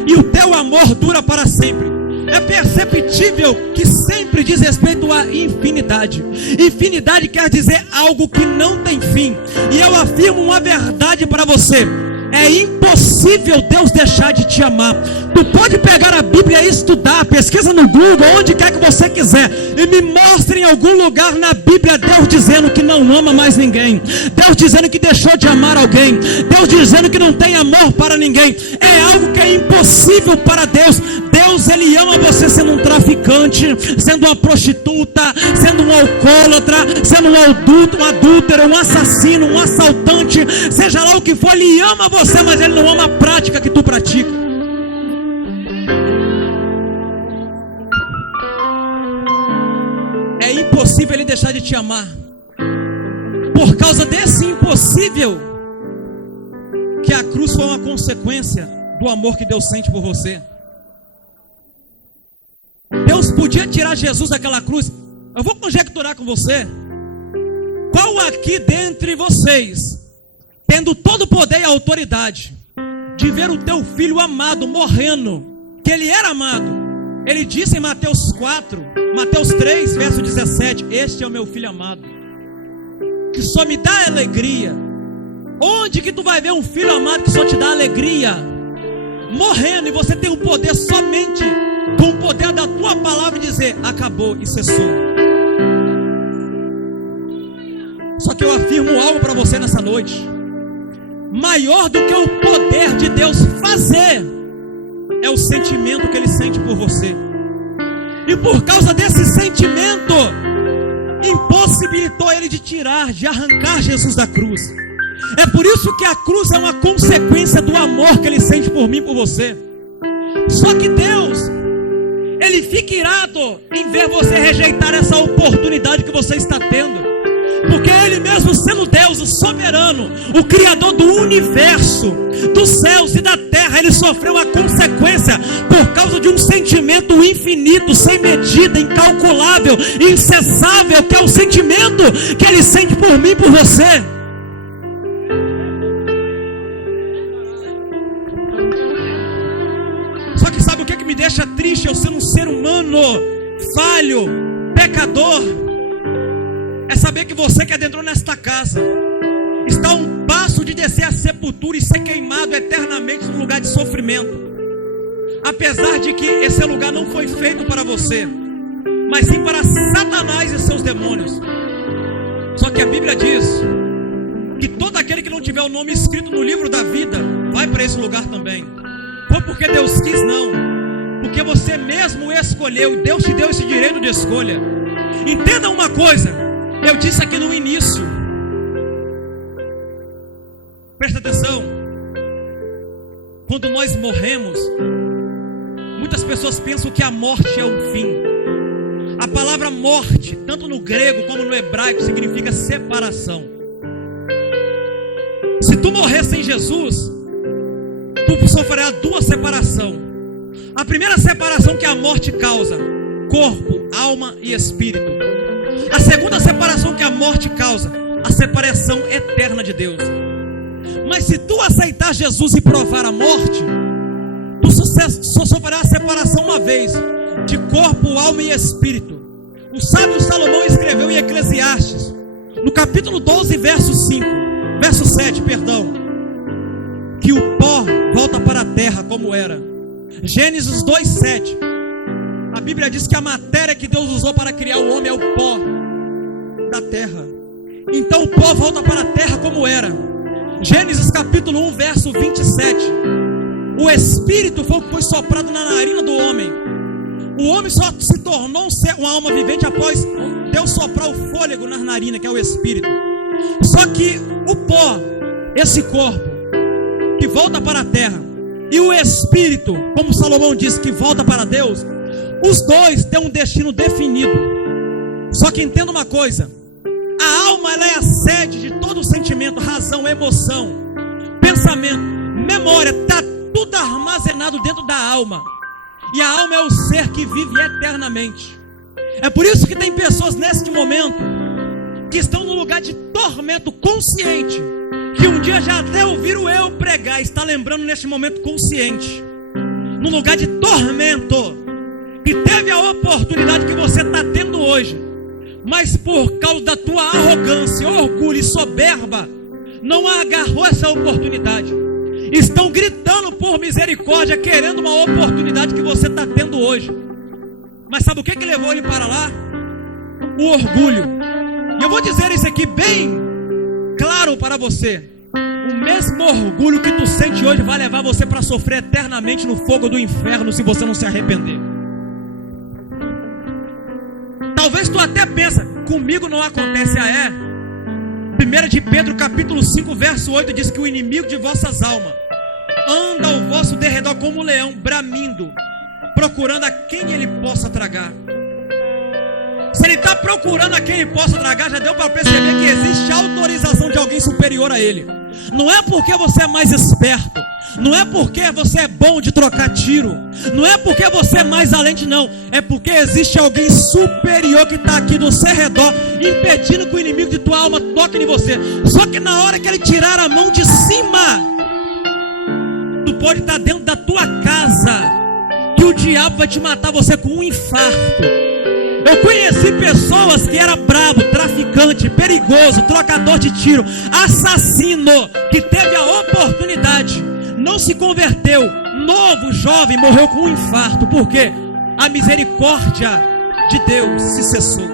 e o teu amor dura para sempre. É perceptível que sempre diz respeito à infinidade. Infinidade quer dizer algo que não tem fim. E eu afirmo uma verdade para você: é impossível Deus deixar de te amar. Tu pode pegar a Bíblia e estudar, pesquisa no Google, onde quer que você quiser, e me mostre em algum lugar na Bíblia Deus dizendo que não ama mais ninguém, Deus dizendo que deixou de amar alguém, Deus dizendo que não tem amor para ninguém. É algo que é impossível para Deus. Deus, Ele ama você sendo um traficante, sendo uma prostituta, sendo um alcoólatra, sendo um adúltero, um assassino, um assaltante, seja lá o que for. Ele ama você, mas Ele não ama a prática que tu pratica. É impossível Ele deixar de te amar. Por causa desse impossível, que a cruz foi uma consequência do amor que Deus sente por você. Deus podia tirar Jesus daquela cruz. Eu vou conjecturar com você: qual aqui dentre vocês, tendo todo o poder e a autoridade de ver o teu filho amado morrendo, que ele era amado, ele disse em Mateus 3, verso 17: este é o meu filho amado, que só me dá alegria. Onde que tu vai ver um filho amado que só te dá alegria? Morrendo, e você tem o poder somente com o poder da tua palavra dizer: acabou e cessou. Só que eu afirmo algo para você nessa noite: maior do que o poder de Deus fazer é o sentimento que Ele sente por você. E por causa desse sentimento, impossibilitou Ele de arrancar Jesus da cruz. É por isso que a cruz é uma consequência do amor que Ele sente por mim e por você. Só que Deus, Ele fica irado em ver você rejeitar essa oportunidade que você está tendo. Porque Ele mesmo, sendo Deus, o soberano, o Criador do universo, dos céus e da terra, Ele sofreu a consequência por causa de um sentimento infinito, sem medida, incalculável, incessável, que é o sentimento que Ele sente por mim e por você. Só que sabe o que me deixa triste? Eu ser um ser humano falho, pecador, é saber que você que adentrou nesta casa está a um passo de descer à sepultura e ser queimado eternamente num lugar de sofrimento. Apesar de que esse lugar não foi feito para você, mas sim para Satanás e seus demônios. Só que a Bíblia diz que todo aquele que não tiver o nome escrito no livro da vida vai para esse lugar também. Foi porque Deus quis? Não. Porque você mesmo escolheu, e Deus te deu esse direito de escolha. Entenda uma coisa, eu disse aqui no início, presta atenção: quando nós morremos, muitas pessoas pensam que a morte é o fim. A palavra morte, tanto no grego como no hebraico, significa separação. Se tu morrer sem Jesus, tu sofrerá duas separações. A primeira separação que a morte causa: corpo, alma e espírito. A segunda separação que a morte causa: a separação eterna de Deus. Mas se tu aceitar Jesus e provar a morte, tu só sofrerá a separação uma vez, de corpo, alma e espírito. O sábio Salomão escreveu em Eclesiastes, no capítulo 12, verso 7, que o pó volta para a terra como era. Gênesis 2:7, a Bíblia diz que a matéria que Deus usou para criar o homem é o pó da terra. Então o pó volta para a terra como era. Gênesis capítulo 1, verso 27, o Espírito foi o que foi soprado na narina do homem. O homem só se tornou uma alma vivente após Deus soprar o fôlego na narina, que é o Espírito. Só que o pó, esse corpo que volta para a terra, e o Espírito, como Salomão disse, que volta para Deus, os dois têm um destino definido. Só que entenda uma coisa: a alma, ela é a sede de todo sentimento, razão, emoção, pensamento, memória, está tudo armazenado dentro da alma. E a alma é o ser que vive eternamente. É por isso que tem pessoas neste momento que estão num lugar de tormento consciente, que um dia já até ouviram eu pregar, está lembrando neste momento consciente, no lugar de tormento, que teve a oportunidade que você está tendo hoje, mas por causa da tua arrogância, orgulho e soberba, não agarrou essa oportunidade. Estão gritando por misericórdia, querendo uma oportunidade que você está tendo hoje. Mas sabe o que levou ele para lá? O orgulho. E eu vou dizer isso aqui bem claro para você. O mesmo orgulho que tu sente hoje vai levar você para sofrer eternamente no fogo do inferno, se você não se arrepender. Talvez tu até pensa, comigo não acontece. 1 de Pedro capítulo 5 verso 8 diz que o inimigo de vossas almas anda ao vosso derredor como um leão, bramindo, procurando a quem ele possa tragar. Se ele está procurando a quem ele possa tragar, já deu para perceber que existe autorização de alguém superior a ele. Não é porque você é mais esperto, não é porque você é bom de trocar tiro, não é porque você é mais valente, não. É porque existe alguém superior que está aqui do seu redor, impedindo que o inimigo de tua alma toque em você. Só que na hora que ele tirar a mão de cima, tu pode estar dentro da tua casa, que o diabo vai te matar você com um infarto. Eu conheci pessoas que eram brabo, traficante, perigoso, trocador de tiro, assassino, que teve a oportunidade, não se converteu, novo, jovem, morreu com um infarto, porque a misericórdia de Deus se cessou.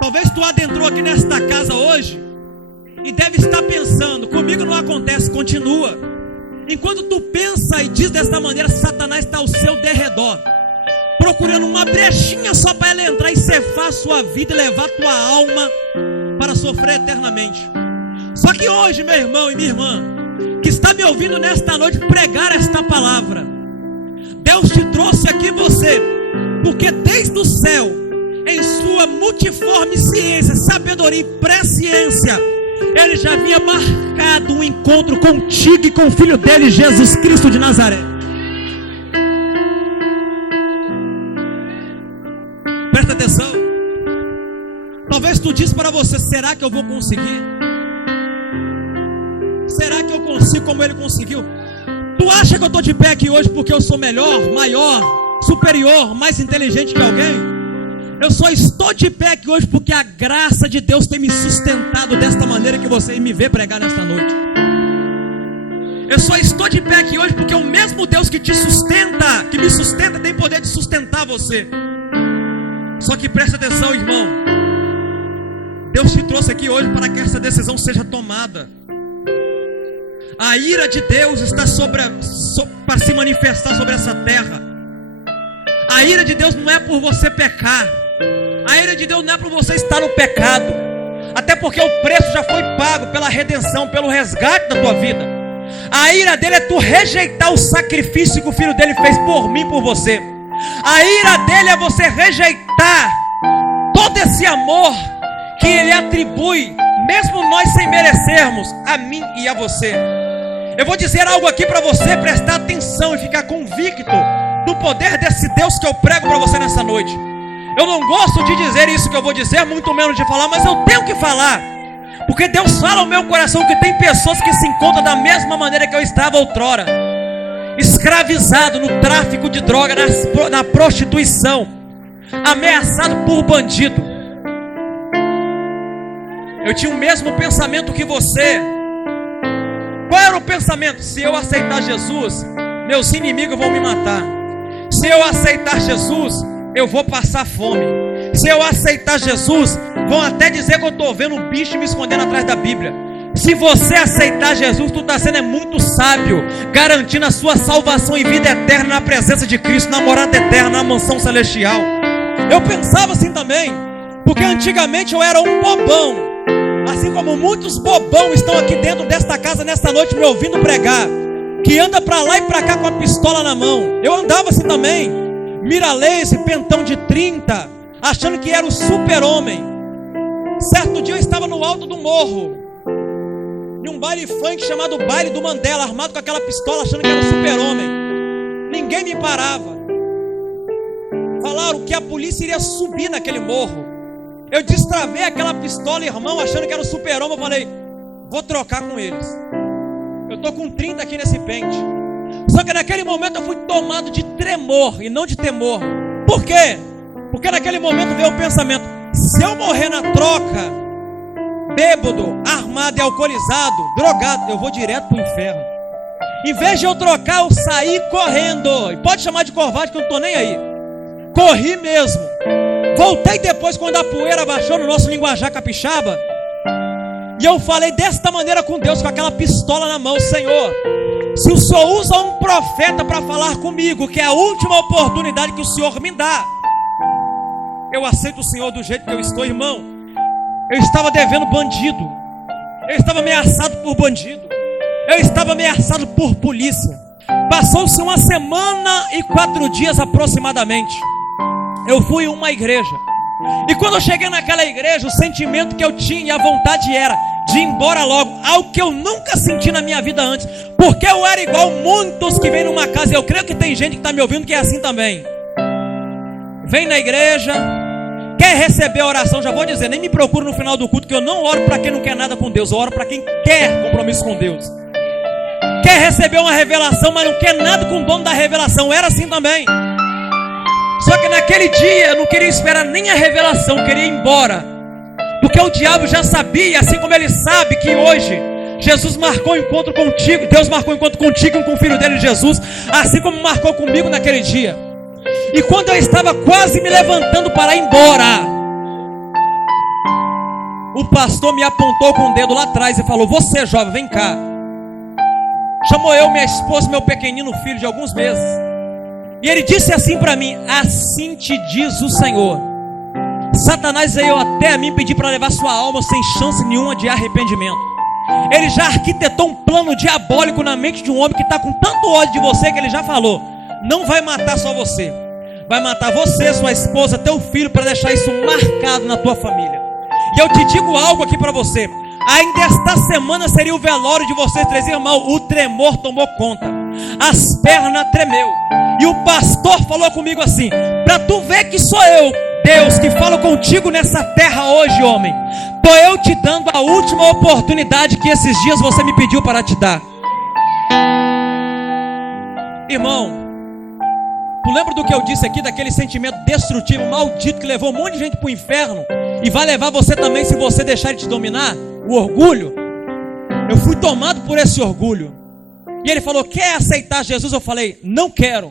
Talvez tu adentrou aqui nesta casa hoje e deve estar pensando, comigo não acontece, continua. Enquanto tu pensa e diz dessa maneira, Satanás está ao seu derredor, procurando uma brechinha só para ele entrar e cefar a sua vida e levar a tua alma para sofrer eternamente. Só que hoje, meu irmão e minha irmã, que está me ouvindo nesta noite pregar esta palavra, Deus te trouxe aqui você, porque desde o céu, em sua multiforme ciência, sabedoria e presciência, Ele já havia marcado um encontro contigo e com o Filho dele, Jesus Cristo de Nazaré. Presta atenção. Talvez tu diz para você, será que eu vou conseguir? Será que eu consigo como ele conseguiu? Tu acha que eu estou de pé aqui hoje porque eu sou melhor, maior, superior, mais inteligente que alguém? Eu só estou de pé aqui hoje porque a graça de Deus tem me sustentado desta maneira que você me vê pregar nesta noite. Eu só estou de pé aqui hoje porque o mesmo Deus que te sustenta, que me sustenta, tem poder de sustentar você. Só que presta atenção, irmão. Deus te trouxe aqui hoje para que essa decisão seja tomada. A ira de Deus está para se manifestar sobre essa terra. A ira de Deus não é por você pecar. A ira de Deus não é por você estar no pecado. Até porque o preço já foi pago pela redenção, pelo resgate da tua vida. A ira dele é tu rejeitar o sacrifício que o Filho dele fez por mim, por você. A ira dele é você rejeitar todo esse amor que ele atribui, mesmo nós sem merecermos, a mim e a você. Eu vou dizer algo aqui para você prestar atenção e ficar convicto do poder desse Deus que eu prego para você nessa noite. Eu não gosto de dizer isso que eu vou dizer, muito menos de falar, mas eu tenho que falar, porque Deus fala ao meu coração que tem pessoas que se encontram da mesma maneira que eu estava outrora, escravizado no tráfico de droga, na prostituição, ameaçado por bandido. Eu tinha o mesmo pensamento que você. Qual era o pensamento? Se eu aceitar Jesus, meus inimigos vão me matar. Se eu aceitar Jesus, eu vou passar fome. Se eu aceitar Jesus, vão até dizer que eu estou vendo um bicho me escondendo atrás da Bíblia. Se você aceitar Jesus, tu está sendo muito sábio, garantindo a sua salvação e vida eterna na presença de Cristo, na morada eterna, na mansão celestial. Eu pensava assim também, porque antigamente eu era um bobão, assim como muitos bobão estão aqui dentro desta casa nesta noite me ouvindo pregar, que anda para lá e para cá com a pistola na mão. Eu andava assim também, miralês, pentão de 30, achando que era o super-homem. Certo dia eu estava no alto do morro, em um baile funk chamado Baile do Mandela, armado com aquela pistola, achando que era o super-homem. Ninguém me parava. Falaram que a polícia iria subir naquele morro. Eu destravei aquela pistola, irmão, achando que era o super-homem. Eu falei, vou trocar com eles. Eu estou com 30 aqui nesse pente. Só que naquele momento eu fui tomado de tremor e não de temor. Por quê? Porque naquele momento veio o pensamento: se eu morrer na troca, bêbado, armado e alcoolizado, drogado, eu vou direto para o inferno. Em vez de eu trocar, eu saí correndo. E pode chamar de covarde que eu não estou nem aí. Corri mesmo. Voltei depois quando a poeira baixou no nosso linguajar capixaba. E eu falei desta maneira com Deus, com aquela pistola na mão: Senhor, se o Senhor usa um profeta para falar comigo, que é a última oportunidade que o Senhor me dá, eu aceito o Senhor do jeito que eu estou, irmão. Eu estava devendo bandido. Eu estava ameaçado por bandido. Eu estava ameaçado por polícia. Passou-se 1 semana e 4 dias aproximadamente. Eu fui a uma igreja. E quando eu cheguei naquela igreja, o sentimento que eu tinha e a vontade era de ir embora logo. Algo que eu nunca senti na minha vida antes. Porque eu era igual muitos que vêm numa casa. Eu creio que tem gente que está me ouvindo que é assim também. Vem na igreja, quer receber a oração. Já vou dizer, nem me procure no final do culto, que eu não oro para quem não quer nada com Deus. Eu oro para quem quer compromisso com Deus. Quer receber uma revelação, mas não quer nada com o dono da revelação. Eu era assim também. Só que naquele dia eu não queria esperar nem a revelação, eu queria ir embora. Porque o diabo já sabia, assim como ele sabe que hoje Jesus marcou um encontro contigo, Deus marcou um encontro contigo e com o filho dele Jesus, assim como marcou comigo naquele dia. E quando eu estava quase me levantando para ir embora, o pastor me apontou com o dedo lá atrás e falou: você, jovem, vem cá. Chamou eu, minha esposa, meu pequenino filho de alguns meses. E ele disse assim para mim: assim te diz o Senhor, Satanás veio até a mim pedir para levar sua alma sem chance nenhuma de arrependimento. Ele já arquitetou um plano diabólico na mente de um homem que está com tanto ódio de você, que ele já falou: não vai matar só você, vai matar você, sua esposa, teu filho, para deixar isso marcado na tua família. E eu te digo algo aqui para você: ainda esta semana seria o velório de vocês três irmãos. O tremor tomou conta, as pernas tremeu. E o pastor falou comigo assim: para tu ver que sou eu, Deus, que falo contigo nessa terra hoje, homem. Estou eu te dando a última oportunidade que esses dias você me pediu para te dar. Irmão, tu lembra do que eu disse aqui, daquele sentimento destrutivo, maldito, que levou um monte de gente para o inferno, e vai levar você também se você deixar ele te dominar? O orgulho. Eu fui tomado por esse orgulho. E ele falou: quer aceitar Jesus? Eu falei: não quero.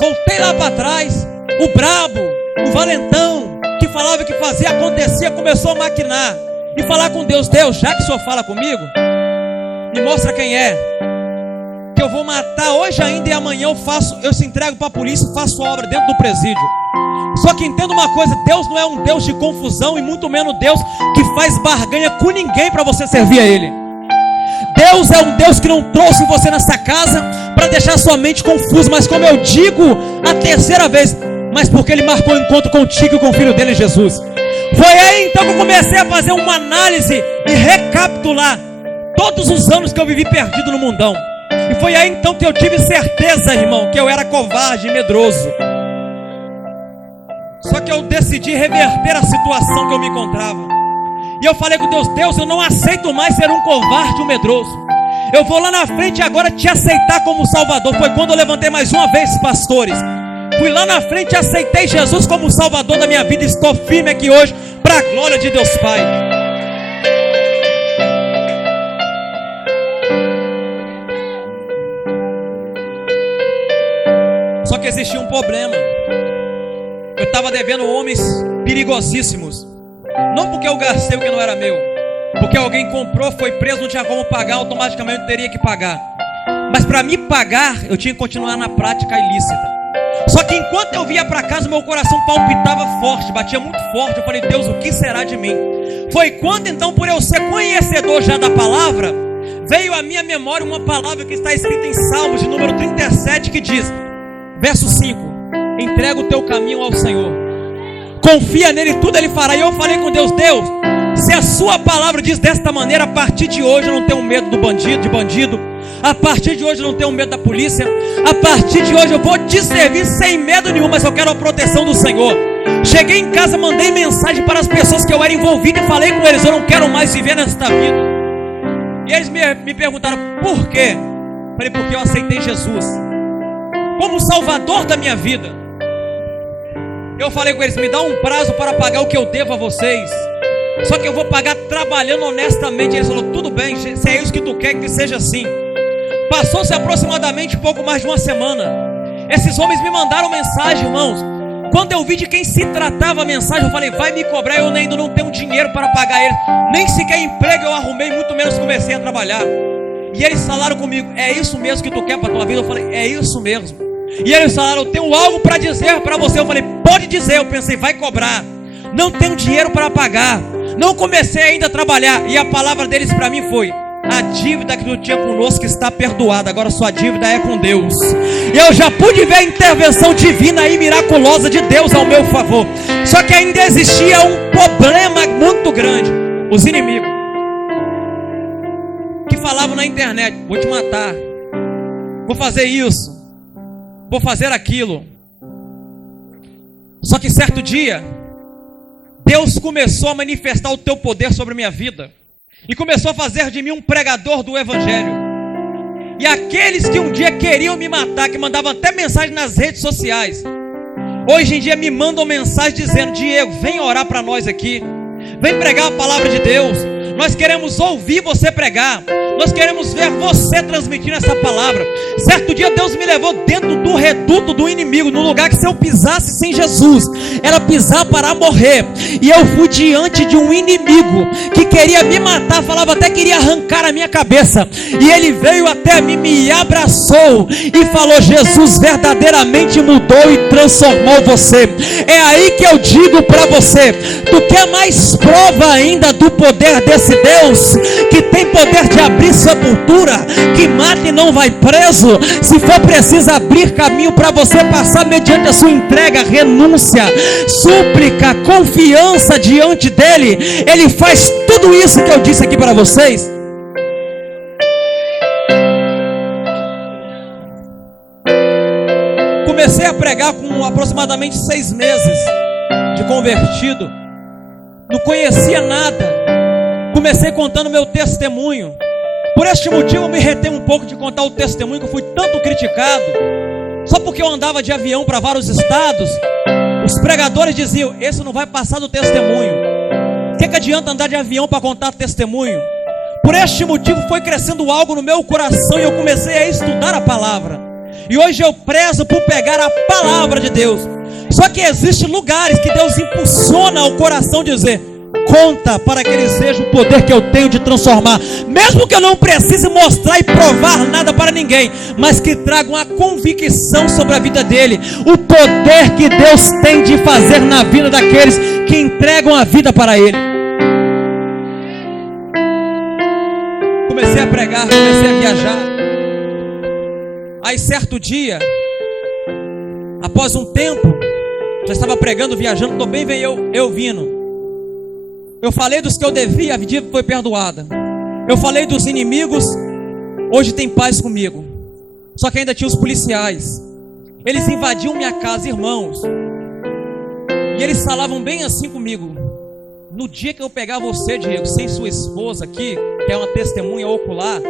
Voltei lá para trás. O brabo, o valentão, que falava que fazia, acontecia, começou a maquinar e falar com Deus: Deus, já que o Senhor fala comigo, me mostra quem é, que eu vou matar hoje ainda, e amanhã eu se entrego para a polícia e faço a obra dentro do presídio. Só que entenda uma coisa: Deus não é um Deus de confusão, e muito menos Deus que faz barganha com ninguém para você servir a Ele. Deus é um Deus que não trouxe você nessa casa para deixar sua mente confusa, mas como eu digo a terceira vez, mas porque Ele marcou um encontro contigo e com o filho dele, Jesus. Foi aí então que eu comecei a fazer uma análise e recapitular todos os anos que eu vivi perdido no mundão. E foi aí então que eu tive certeza, irmão, que eu era covarde e medroso. Só que eu decidi reverter a situação que eu me encontrava. E eu falei com Deus: Deus, eu não aceito mais ser um covarde e um medroso. Eu vou lá na frente agora te aceitar como Salvador. Foi quando eu levantei mais uma vez, pastores. Fui lá na frente e aceitei Jesus como Salvador da minha vida. Estou firme aqui hoje, para a glória de Deus Pai. Só que existia um problema. Eu estava devendo homens perigosíssimos. Não porque eu gastei o que não era meu, porque alguém comprou, foi preso, não tinha como pagar, automaticamente eu teria que pagar. Mas para me pagar, eu tinha que continuar na prática ilícita. Só que enquanto eu vinha para casa, meu coração palpitava forte, batia muito forte. Eu falei: Deus, o que será de mim? Foi quando então, por eu ser conhecedor já da palavra, veio à minha memória uma palavra que está escrita em Salmos, de número 37, que diz, verso 5: entrega o teu caminho ao Senhor, confia nele, tudo ele fará. E eu falei com Deus: Deus, se a sua palavra diz desta maneira, a partir de hoje eu não tenho medo do bandido, a partir de hoje eu não tenho medo da polícia, a partir de hoje eu vou te servir sem medo nenhum, mas eu quero a proteção do Senhor. Cheguei em casa, mandei mensagem para as pessoas que eu era envolvido e falei com eles: eu não quero mais viver nesta vida. E eles me perguntaram, por quê? Falei, porque eu aceitei Jesus como o Salvador da minha vida. Eu falei com eles, me dá um prazo para pagar o que eu devo a vocês. Só que eu vou pagar trabalhando honestamente. Eles falaram, tudo bem, se é isso que tu quer, que seja assim. Passou-se aproximadamente pouco mais de uma semana. Esses homens me mandaram mensagem, irmãos. Quando eu vi de quem se tratava a mensagem, eu falei, vai me cobrar, eu ainda não tenho dinheiro para pagar eles. Nem sequer emprego eu arrumei, muito menos comecei a trabalhar. E eles falaram comigo, é isso mesmo que tu quer para a tua vida? Eu falei, é isso mesmo. E eles falaram, eu tenho algo para dizer para você. Eu falei, pode dizer. Eu pensei, vai cobrar. Não tenho dinheiro para pagar. Não comecei ainda a trabalhar. E a palavra deles para mim foi, a dívida que tu tinha conosco está perdoada. Agora sua dívida é com Deus. E eu já pude ver a intervenção divina e miraculosa de Deus ao meu favor. Só que ainda existia um problema muito grande. Os inimigos que falavam na internet, vou te matar, vou fazer isso, vou fazer aquilo. Só que certo dia Deus começou a manifestar o teu poder sobre a minha vida e começou a fazer de mim um pregador do Evangelho. E aqueles que um dia queriam me matar, que mandavam até mensagem nas redes sociais, hoje em dia me mandam mensagem dizendo, Diego, vem orar para nós aqui, vem pregar a palavra de Deus. Nós queremos ouvir você pregar. Nós queremos ver você transmitindo essa palavra. Certo dia Deus me levou dentro do reduto do inimigo, no lugar que se eu pisasse sem Jesus, era pisar para morrer. E eu fui diante de um inimigo que queria me matar, falava até que queria arrancar a minha cabeça. E ele veio até mim, me abraçou e falou, Jesus verdadeiramente mudou e transformou você. É aí que eu digo para você, tu quer mais prova ainda do poder desse Deus, que tem poder de abrir sepultura, que mata e não vai preso? Se for preciso abrir caminho para você passar mediante a sua entrega, renúncia, súplica, confiança diante dele, ele faz tudo isso que eu disse aqui para vocês. Comecei a pregar com aproximadamente 6 meses de convertido, não conhecia nada. Comecei contando meu testemunho. Por este motivo eu me retenho um pouco de contar o testemunho, que eu fui tanto criticado. Só porque eu andava de avião para vários estados, os pregadores diziam, esse não vai passar do testemunho. O que adianta andar de avião para contar testemunho? Por este motivo foi crescendo algo no meu coração e eu comecei a estudar a palavra. E hoje eu prezo por pegar a palavra de Deus. Só que existem lugares que Deus impulsiona ao coração dizer, conta para que eles vejam o poder que eu tenho de transformar. Mesmo que eu não precise mostrar e provar nada para ninguém, mas que tragam a convicção sobre a vida dele. O poder que Deus tem de fazer na vida daqueles que entregam a vida para ele. Comecei a pregar, comecei a viajar. Aí certo dia, após um tempo, já estava pregando, viajando, estou bem, veio eu vindo. Eu falei dos que eu devia, a dívida foi perdoada. Eu falei dos inimigos, hoje tem paz comigo. Só que ainda tinha os policiais. Eles invadiam minha casa, irmãos. E eles falavam bem assim comigo: no dia que eu pegar você, Diego, sem sua esposa aqui, que é uma testemunha ocular,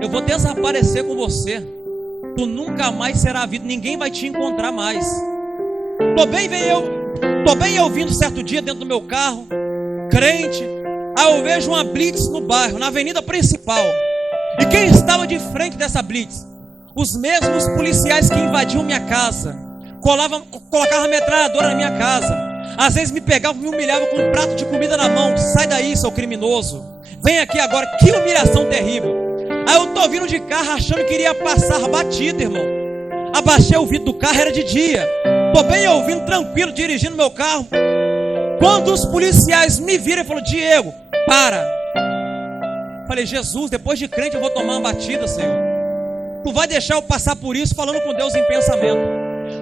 eu vou desaparecer com você. Tu nunca mais será visto, ninguém vai te encontrar mais. Tô bem eu vindo certo dia dentro do meu carro, crente. Aí eu vejo uma blitz no bairro, na avenida principal. E quem estava de frente dessa blitz? Os mesmos policiais que invadiam minha casa, colocavam metralhadora na minha casa. Às vezes me pegavam, me humilhavam com um prato de comida na mão. Sai daí, seu criminoso, vem aqui agora. Que humilhação terrível. Aí eu tô vindo de carro achando que iria passar batido, irmão. Abaixei o vidro do carro, era de dia. Tô bem ouvindo, tranquilo, dirigindo meu carro. Quando os policiais me viram e falaram: Diego, para. Falei: Jesus, depois de crente eu vou tomar uma batida, Senhor. Tu vai deixar eu passar por isso, falando com Deus em pensamento.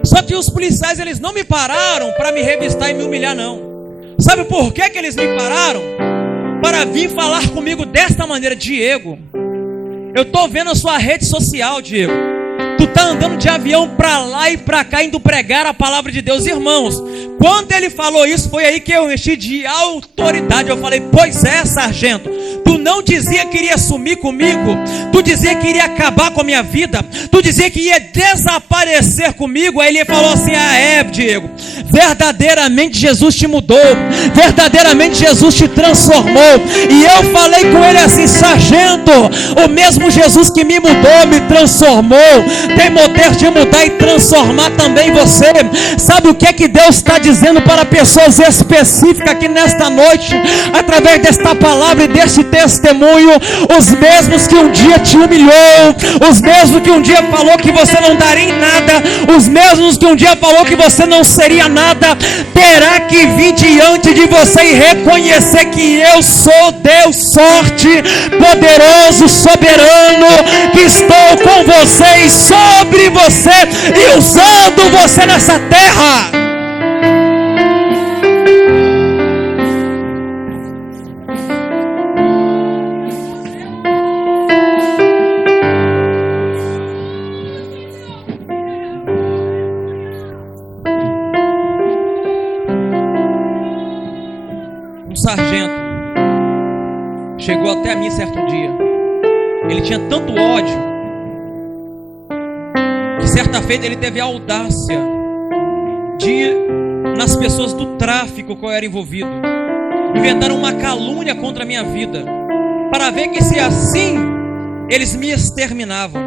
Só que os policiais, eles não me pararam para me revistar e me humilhar, não. Sabe por que eles me pararam? Para vir falar comigo desta maneira: Diego, eu tô vendo a sua rede social, Diego. Tu tá andando de avião para lá e para cá, indo pregar a palavra de Deus. Irmãos, Quando ele falou isso, foi aí que eu enchi de autoridade. Eu falei: pois é, sargento, tu não dizia que iria sumir comigo, tu dizia que iria acabar com a minha vida, tu dizia que ia desaparecer comigo. Aí ele falou assim: Diego, verdadeiramente Jesus te mudou, verdadeiramente Jesus te transformou. E eu falei com ele assim: sargento, o mesmo Jesus que me mudou, me transformou, tem poder de mudar e transformar também você. Sabe o que é que Deus está dizendo para pessoas específicas aqui nesta noite, através desta palavra e deste testemunho? Os mesmos que um dia te humilhou, os mesmos que um dia falou que você não daria em nada, os mesmos que um dia falou que você não seria nada, terá que vir diante de você e reconhecer que eu sou Deus forte, poderoso, soberano, que estou com você e sobre você e usando você nessa terra. Sargento chegou até a mim certo dia. Ele tinha tanto ódio que certa feita ele teve a audácia de ir nas pessoas do tráfico que eu era envolvido, inventaram uma calúnia contra a minha vida, para ver que se assim eles me exterminavam.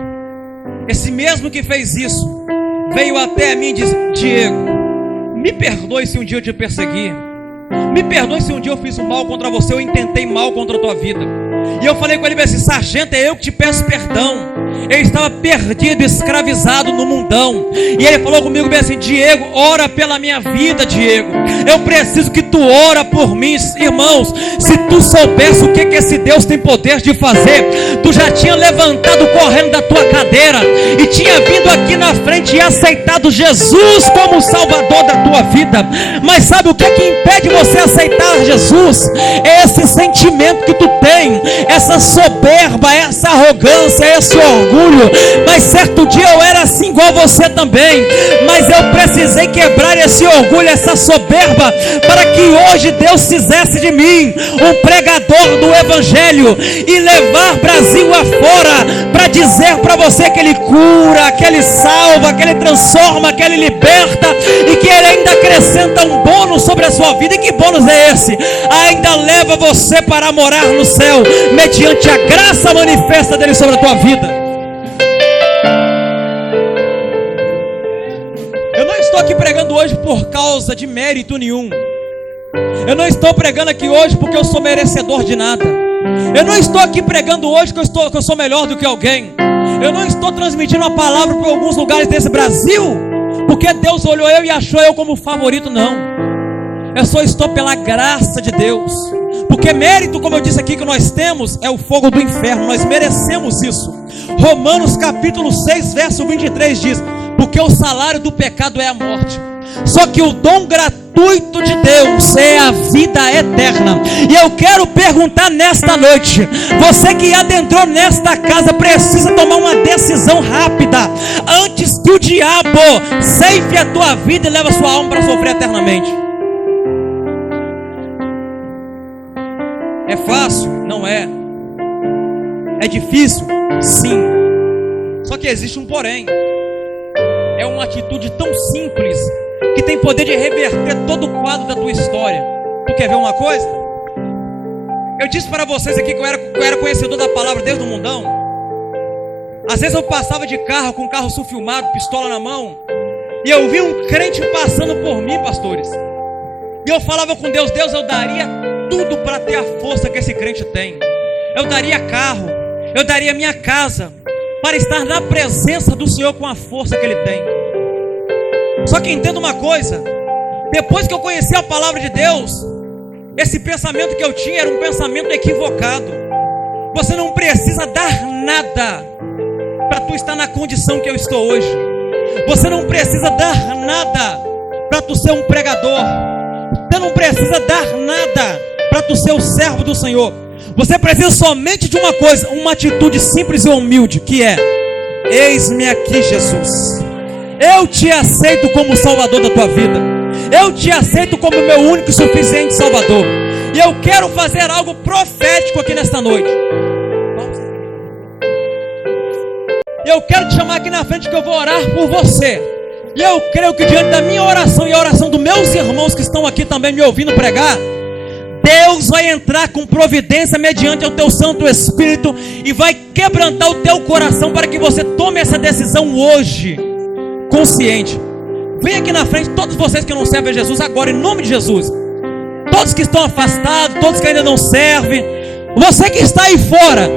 Esse mesmo que fez isso veio até a mim e disse: Diego, me perdoe se um dia eu te persegui, me perdoe se um dia eu fiz o mal contra você, eu intentei mal contra a tua vida. E eu falei com ele assim: sargento, é eu que te peço perdão. Eu estava perdido, escravizado no mundão. E ele falou comigo bem assim: Diego, ora pela minha vida, Diego. Eu preciso que tu ora por mim. Irmãos, se tu soubesse o que esse Deus tem poder de fazer, tu já tinha levantado correndo da tua cadeira e tinha vindo aqui na frente e aceitado Jesus como Salvador da tua vida. Mas sabe o que impede você aceitar Jesus? É esse sentimento que tu tem, essa soberba, essa arrogância, esse orgulho. Mas certo dia eu era assim igual você também, mas eu precisei quebrar esse orgulho, essa soberba, para que hoje Deus fizesse de mim um pregador do Evangelho e levar Brasil afora para dizer para você que Ele cura, que Ele salva, que Ele transforma, que Ele liberta e que Ele ainda acrescenta um bônus sobre a sua vida. E que bônus é esse? Ainda leva você para morar no céu mediante a graça manifesta dele sobre a tua vida. Eu não estou aqui pregando hoje por causa de mérito nenhum. Eu não estou pregando aqui hoje porque eu sou merecedor de nada. Eu não estou aqui pregando hoje que eu sou melhor do que alguém. Eu não estou transmitindo a palavra para alguns lugares desse Brasil porque Deus olhou eu e achou eu como favorito, não. Eu só estou pela graça de Deus. Porque mérito, como eu disse aqui, que nós temos é o fogo do inferno. Nós merecemos isso. Romanos capítulo 6 verso 23 diz: porque o salário do pecado é a morte, só que o dom gratuito de Deus é a vida eterna. E eu quero perguntar nesta noite: você que adentrou nesta casa precisa tomar uma decisão rápida antes que o diabo ceife a tua vida e leve a sua alma para sofrer eternamente. É fácil? Não é. É difícil? Sim. Só que existe um porém. É uma atitude tão simples que tem poder de reverter todo o quadro da tua história. Tu quer ver uma coisa? Eu disse para vocês aqui que eu era conhecedor da palavra desde o mundão. Às vezes eu passava de carro com o carro sulfilmado, pistola na mão, e eu vi um crente passando por mim, pastores. E eu falava com Deus: Deus, eu daria tudo para ter a força que esse crente tem. Eu daria carro, eu daria minha casa, para estar na presença do Senhor com a força que Ele tem. Só que entenda uma coisa: depois que eu conheci a palavra de Deus, esse pensamento que eu tinha era um pensamento equivocado. Você não precisa dar nada para tu estar na condição que eu estou hoje. Você não precisa dar nada para tu ser um pregador. Você não precisa dar nada para tu ser o servo do Senhor. Você precisa somente de uma coisa, uma atitude simples e humilde, que é: eis-me aqui, Jesus. Eu te aceito como Salvador da tua vida. Eu te aceito como meu único e suficiente Salvador. E eu quero fazer algo profético aqui nesta noite. Eu quero te chamar aqui na frente que eu vou orar por você. E eu creio que diante da minha oração e a oração dos meus irmãos que estão aqui também me ouvindo pregar, Deus vai entrar com providência mediante o teu Santo Espírito e vai quebrantar o teu coração para que você tome essa decisão hoje, consciente. Vem aqui na frente, todos vocês que não servem a Jesus agora, em nome de Jesus. Todos que estão afastados, todos que ainda não servem. Você que está aí fora.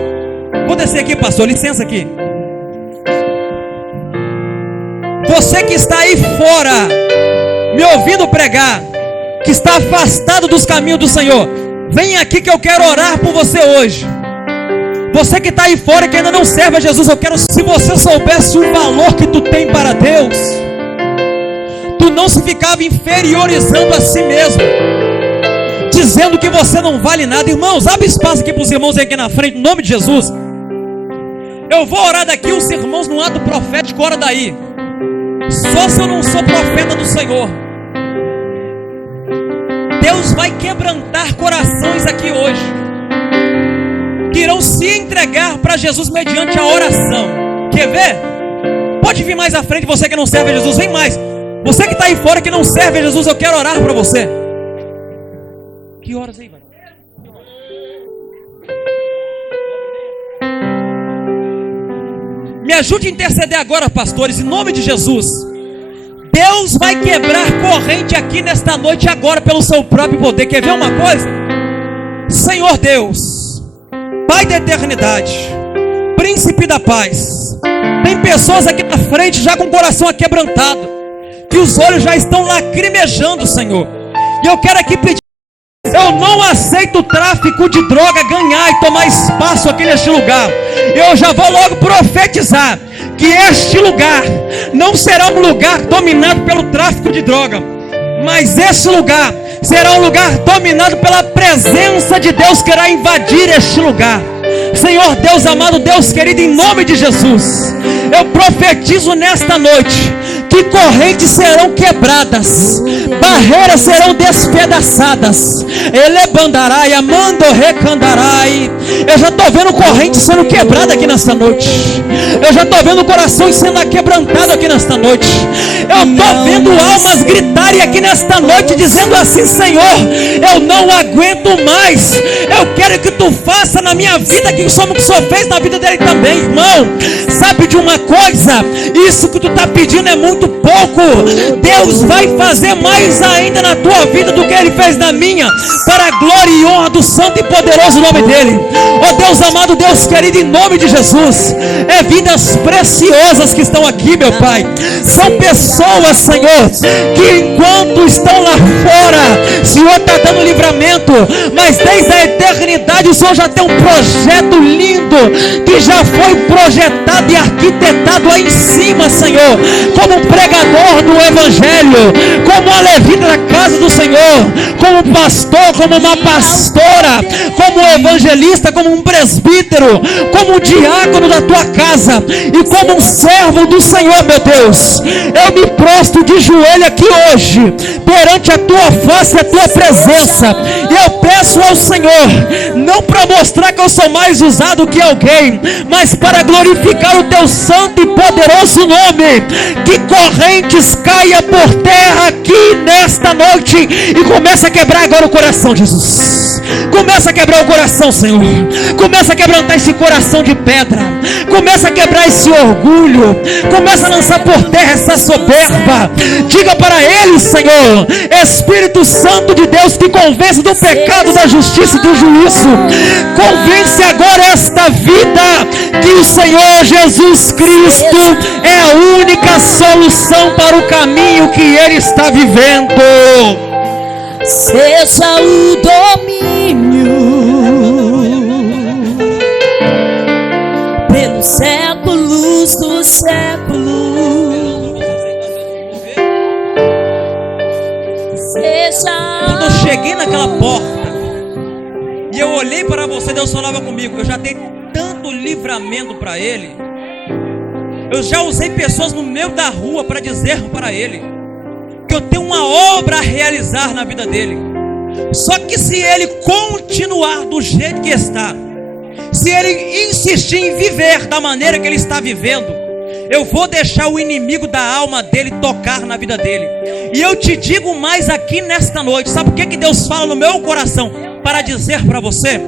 Vou descer aqui, pastor, licença aqui. Você que está aí fora, me ouvindo pregar, que está afastado dos caminhos do Senhor, vem aqui que eu quero orar por você hoje. Você que está aí fora, que ainda não serve a Jesus, eu quero, se você soubesse o valor que tu tem para Deus, tu não se ficava inferiorizando a si mesmo, dizendo que você não vale nada. Irmãos, abre espaço aqui para os irmãos aqui na frente, em nome de Jesus. Eu vou orar daqui, os irmãos no ato profético, ora daí. Só se eu não sou profeta do Senhor. Deus vai quebrantar corações aqui hoje, que irão se entregar para Jesus mediante a oração. Quer ver? Pode vir mais à frente, você que não serve a Jesus, vem mais. Você que está aí fora que não serve a Jesus, eu quero orar para você. Que horas aí, vai? Me ajude a interceder agora, pastores, em nome de Jesus. Deus vai quebrar corrente aqui nesta noite agora pelo seu próprio poder. Quer ver uma coisa? Senhor Deus, Pai da eternidade, Príncipe da paz, tem pessoas aqui na frente já com o coração aquebrantado, que os olhos já estão lacrimejando, Senhor. E eu quero aqui pedir, eu não aceito o tráfico de droga ganhar e tomar espaço aqui neste lugar. Eu já vou logo profetizar que este lugar não será um lugar dominado pelo tráfico de droga, mas esse lugar será um lugar dominado pela presença de Deus que irá invadir este lugar. Senhor Deus amado, Deus querido, em nome de Jesus, eu profetizo nesta noite que correntes serão quebradas, barreiras serão despedaçadas. Elebandarai, amando recandarai. Eu já estou vendo correntes sendo quebradas aqui nesta noite. Eu já estou vendo corações sendo quebrantados aqui nesta noite. Eu estou vendo almas gritarem aqui nesta noite, dizendo assim: Senhor, eu não aguento mais. Eu quero que tu faça na minha vida aquilo que o Senhor fez na vida dele também, irmão. Sabe de uma coisa? Isso que tu está pedindo é muito pouco. Deus vai fazer mais ainda na tua vida do que ele fez na minha, para a glória e honra do santo e poderoso nome dele. Ó Deus amado, Deus querido, em nome de Jesus, é vidas preciosas que estão aqui, meu Pai. São pessoas, Senhor, que enquanto estão lá fora, o Senhor está dando livramento, mas desde a eternidade o Senhor já tem um projeto lindo, que já foi projetado e arquitetado lá em cima, Senhor, como um pregador do Evangelho, como uma levita da casa do Senhor, como um pastor, como uma pastora, como um evangelista, como um presbítero, como um diácono da tua casa e como um servo do Senhor, meu Deus. Eu me prostro de joelho aqui hoje perante a tua face e a tua presença, e eu peço ao Senhor, não para mostrar que eu sou mais usado que alguém, mas para glorificar o teu santo e poderoso nome, que correntes caia por terra aqui nesta noite e começa a quebrar agora o coração, Jesus. Começa a quebrar o coração, Senhor. Começa a quebrantar esse coração de pedra. Começa a quebrar esse orgulho. Começa a lançar por terra essa soberba. Diga para ele, Senhor, Espírito Santo de Deus, que convence do pecado, da justiça e do juízo, convence agora esta vida que o Senhor Jesus Cristo é a única solução para o caminho que ele está vivendo. Seja o domínio pelos séculos dos séculos. Seja. Quando eu cheguei naquela porta e eu olhei para você, Deus falava comigo: eu já dei tanto livramento para ele. Eu já usei pessoas no meio da rua para dizer para ele que eu tem uma obra a realizar na vida dele. Só que se ele continuar do jeito que está, se ele insistir em viver da maneira que ele está vivendo, eu vou deixar o inimigo da alma dele tocar na vida dele. E eu te digo mais aqui nesta noite, sabe o que Deus fala no meu coração para dizer para você?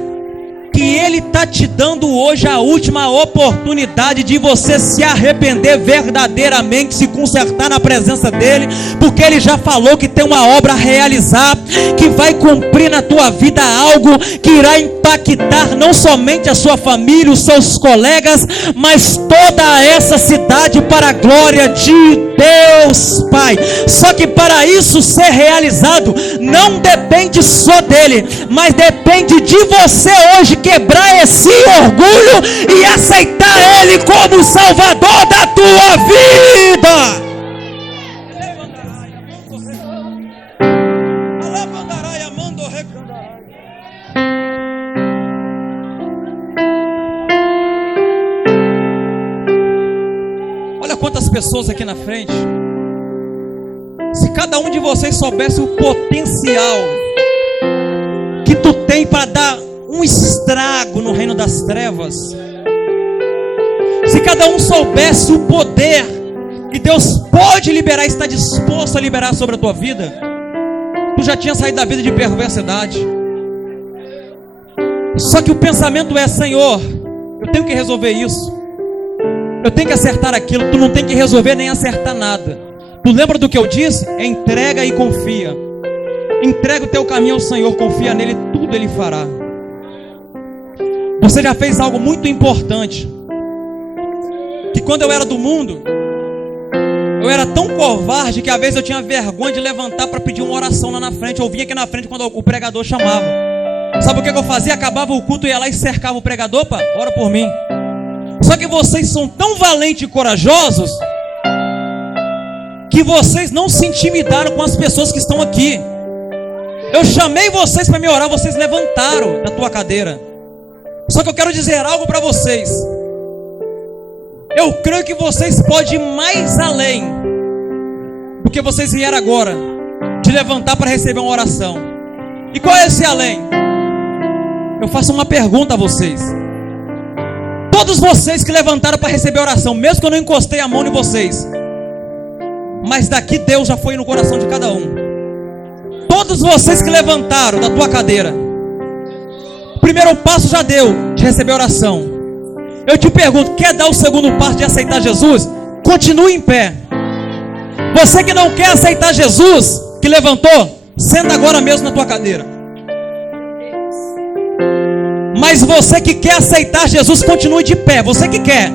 Que Ele está te dando hoje a última oportunidade de você se arrepender verdadeiramente, se consertar na presença dEle, porque Ele já falou que tem uma obra a realizar, que vai cumprir na tua vida algo que irá impactar não somente a sua família, os seus colegas, mas toda essa cidade para a glória de Deus Pai. Só que para isso ser realizado, não depende só dEle, mas depende de você hoje quebrar esse orgulho e aceitar Ele como Salvador da tua vida. Olha quantas pessoas aqui na frente. Se cada um de vocês soubesse o potencial que tu tem para dar um estrago no reino das trevas, se cada um soubesse o poder que Deus pode liberar, está disposto a liberar sobre a tua vida, tu já tinha saído da vida de perversidade. Só que o pensamento é: Senhor, eu tenho que resolver isso, eu tenho que acertar aquilo. Tu não tem que resolver nem acertar nada. Tu lembra do que eu disse? Entrega e confia. Entrega o teu caminho ao Senhor, confia nele, tudo Ele fará. Você já fez algo muito importante, que quando eu era do mundo, eu era tão covarde que às vezes eu tinha vergonha de levantar para pedir uma oração lá na frente. Eu vinha aqui na frente quando o pregador chamava. Sabe o que eu fazia? Acabava o culto, eu ia lá e cercava o pregador: pá, ora por mim. Só que vocês são tão valentes e corajosos que vocês não se intimidaram com as pessoas que estão aqui. Eu chamei vocês para me orar, vocês levantaram da tua cadeira. Só que eu quero dizer algo para vocês. Eu creio que vocês podem ir mais além do que vocês vieram agora, de levantar para receber uma oração. E qual é esse além? Eu faço uma pergunta a vocês. Todos vocês que levantaram para receber oração, mesmo que eu não encostei a mão em vocês, mas daqui Deus já foi no coração de cada um. Todos vocês que levantaram da tua cadeira, o primeiro passo já deu de receber oração. Eu te pergunto, quer dar o segundo passo de aceitar Jesus? Continue em pé. Você que não quer aceitar Jesus, que levantou, senta agora mesmo na tua cadeira. Mas você que quer aceitar Jesus, continue de pé. Você que quer.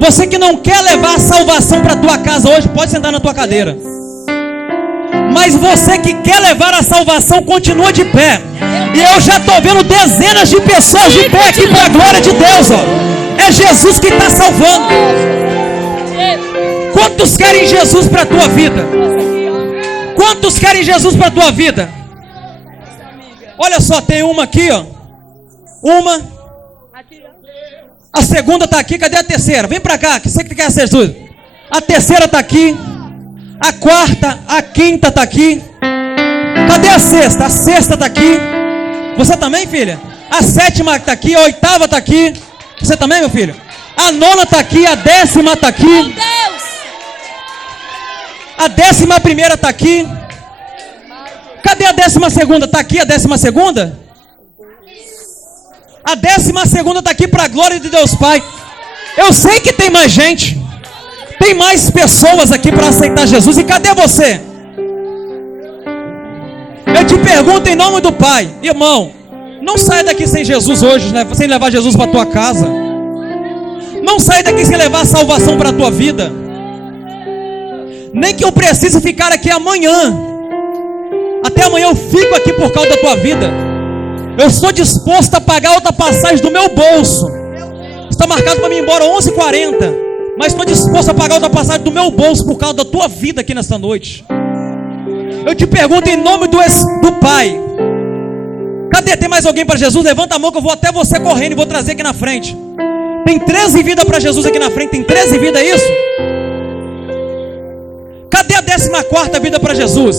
Você que não quer levar a salvação para a tua casa hoje, pode sentar na tua cadeira. Mas você que quer levar a salvação, continua de pé. E eu já estou vendo dezenas de pessoas de pé aqui para a glória de Deus, ó. É Jesus que está salvando. Quantos querem Jesus para a tua vida? Quantos querem Jesus para a tua vida? Olha só, tem uma aqui, ó. Uma. A segunda está aqui, cadê a terceira? Vem para cá, que você que quer Jesus. A terceira está aqui. A quarta, a quinta está aqui. Cadê a sexta? A sexta está aqui. Você também, filha? A sétima está aqui, a oitava está aqui. Você também, meu filho? A nona está aqui, a 10ª está aqui. A 11ª está aqui. Cadê a 12ª? Está aqui a 12ª? A 12ª está aqui para a glória de Deus Pai. Eu sei que tem mais gente. Tem mais pessoas aqui para aceitar Jesus. E cadê você? Eu te pergunto em nome do Pai. Irmão, não saia daqui sem Jesus hoje, né? Sem levar Jesus para a tua casa. Não saia daqui sem levar a salvação para a tua vida. Nem que eu precise ficar aqui amanhã. Até amanhã eu fico aqui por causa da tua vida. Eu estou disposto a pagar outra passagem do meu bolso. Está marcado para mim ir embora 11h40. Mas estou disposto a pagar outra passagem do meu bolso por causa da tua vida aqui nesta noite. Eu te pergunto em nome do Pai. Cadê? Tem mais alguém para Jesus? Levanta a mão que eu vou até você correndo e vou trazer aqui na frente. Tem 13 vidas para Jesus aqui na frente. Tem 13 vidas, é isso? Cadê a 14ª vida para Jesus.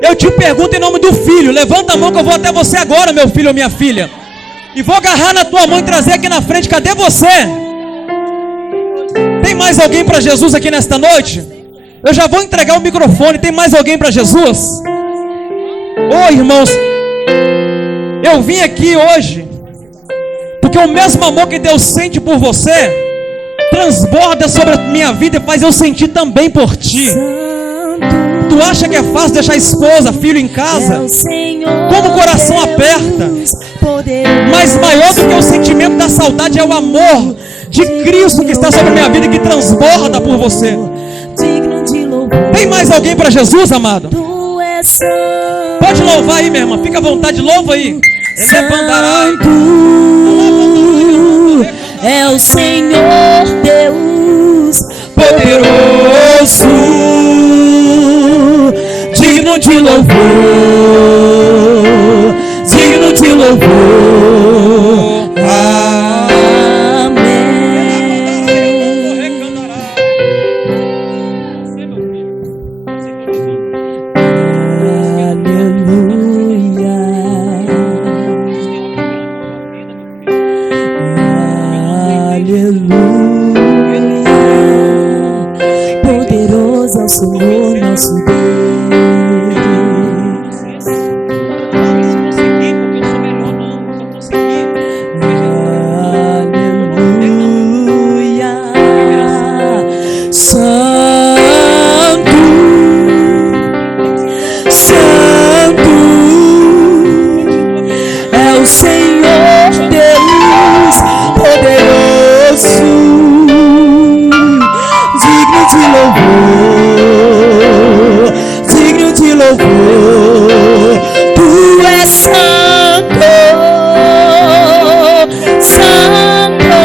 Eu te pergunto em nome do filho. Levanta a mão que eu vou até você agora, meu filho ou minha filha. E vou agarrar na tua mão e trazer aqui na frente. Cadê você? Tem mais alguém para Jesus aqui nesta noite? Eu já vou entregar o microfone. Tem mais alguém para Jesus? Ô irmãos, eu vim aqui hoje porque o mesmo amor que Deus sente por você transborda sobre a minha vida e faz eu sentir também por ti. Tu acha que é fácil deixar esposa, filho em casa? Como o coração aperta. Mas maior do que o sentimento da saudade é o amor de Cristo que está sobre a minha vida e que transborda por você. Tem mais alguém para Jesus, amado? Pode louvar aí, minha irmã. Fica à vontade, louva aí. Santo é o Senhor Deus poderoso, digno de louvor, digno de louvor. Amém. Poderoso é o Senhor nosso Deus. Aleluia. Santo, Santo é o Senhor Deus poderoso, digno de louvor, digno de louvor. Tu és santo, santo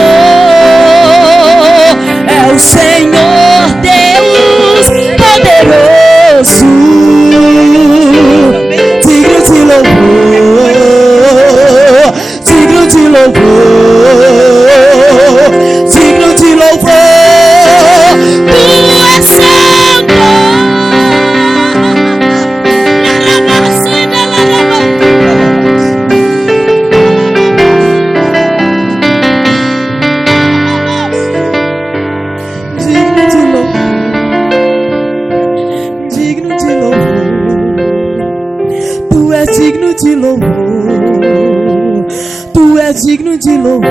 é o Senhor Deus poderoso, digno de louvor, digno de louvor, digno de louvor. Tu és santo. Digno de louvor, tu és digno de louvor, tu és digno de louvor.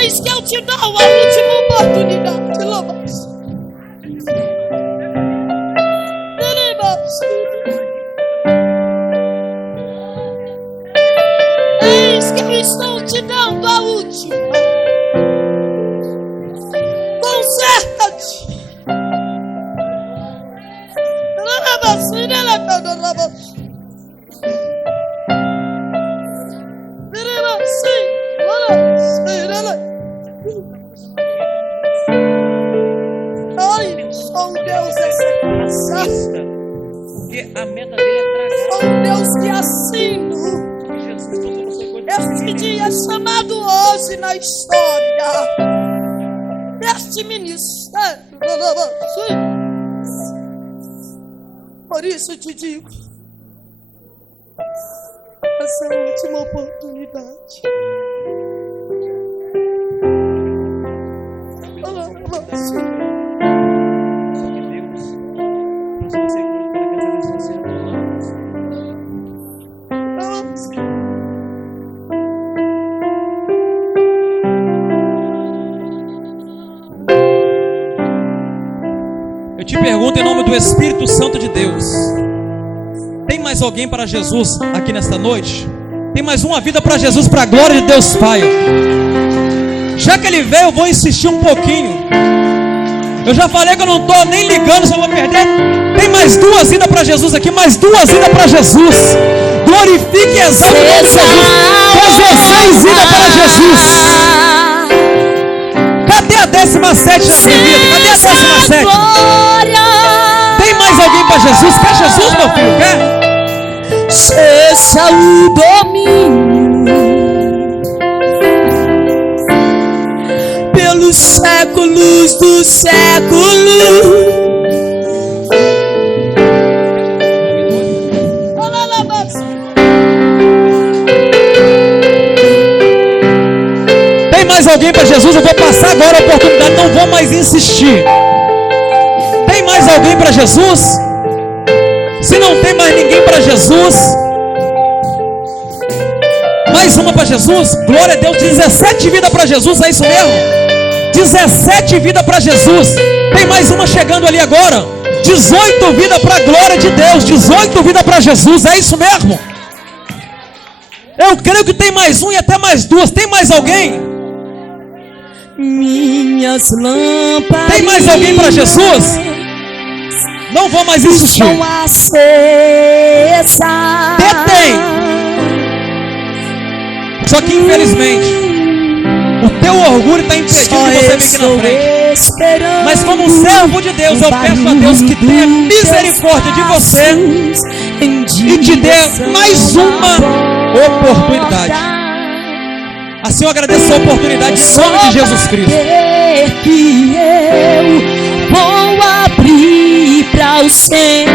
Eis que eu te dou a última oportunidade, Lobos. Eis que eu estou te dando a última. Conserta-te. Ai, só Deus é sacrifício. Porque a meta dele é tragar. Só Deus que assino. Este dia é chamado hoje na história deste ministério. Por isso te digo, essa é a última oportunidade. Eu te pergunto em nome do Espírito Santo de Deus. Tem mais alguém para Jesus aqui nesta noite? Tem mais uma vida para Jesus, para a glória de Deus Pai. Já que ele veio, eu vou insistir um pouquinho. Eu já falei que eu não estou nem ligando se eu vou perder. Tem mais duas vidas para Jesus aqui, mais duas vidas para Jesus. Glorifique e exalte o nome de Jesus. 16 vidas para Jesus. Cadê a 17 da minha vida? Cadê a 17? Tem mais alguém para Jesus? Quer Jesus, meu filho? Quer? cessa o domínio pelos séculos dos séculos. Tem mais alguém para Jesus? Eu vou passar agora a oportunidade, não vou mais insistir. Tem mais alguém para Jesus? Se não tem mais ninguém para Jesus, mais uma para Jesus. Glória a Deus, 17 vidas para Jesus, é isso mesmo? 17 vidas para Jesus. Tem mais uma chegando ali agora. 18 vidas para a glória de Deus, 18 vidas para Jesus, é isso mesmo? Eu creio que tem mais um e até mais duas. Tem mais alguém? Minhas lâmpadas. Tem mais alguém para Jesus? Não vou mais insistir. Estão acesas. Detém. Só que infelizmente o teu orgulho está impedindo de você vir aqui na frente. Mas como servo de Deus, eu peço a Deus que tenha misericórdia de você e te dê mais uma oportunidade. Assim eu agradeço a oportunidade em nome de Jesus Cristo. Que eu vou abrir para o Senhor.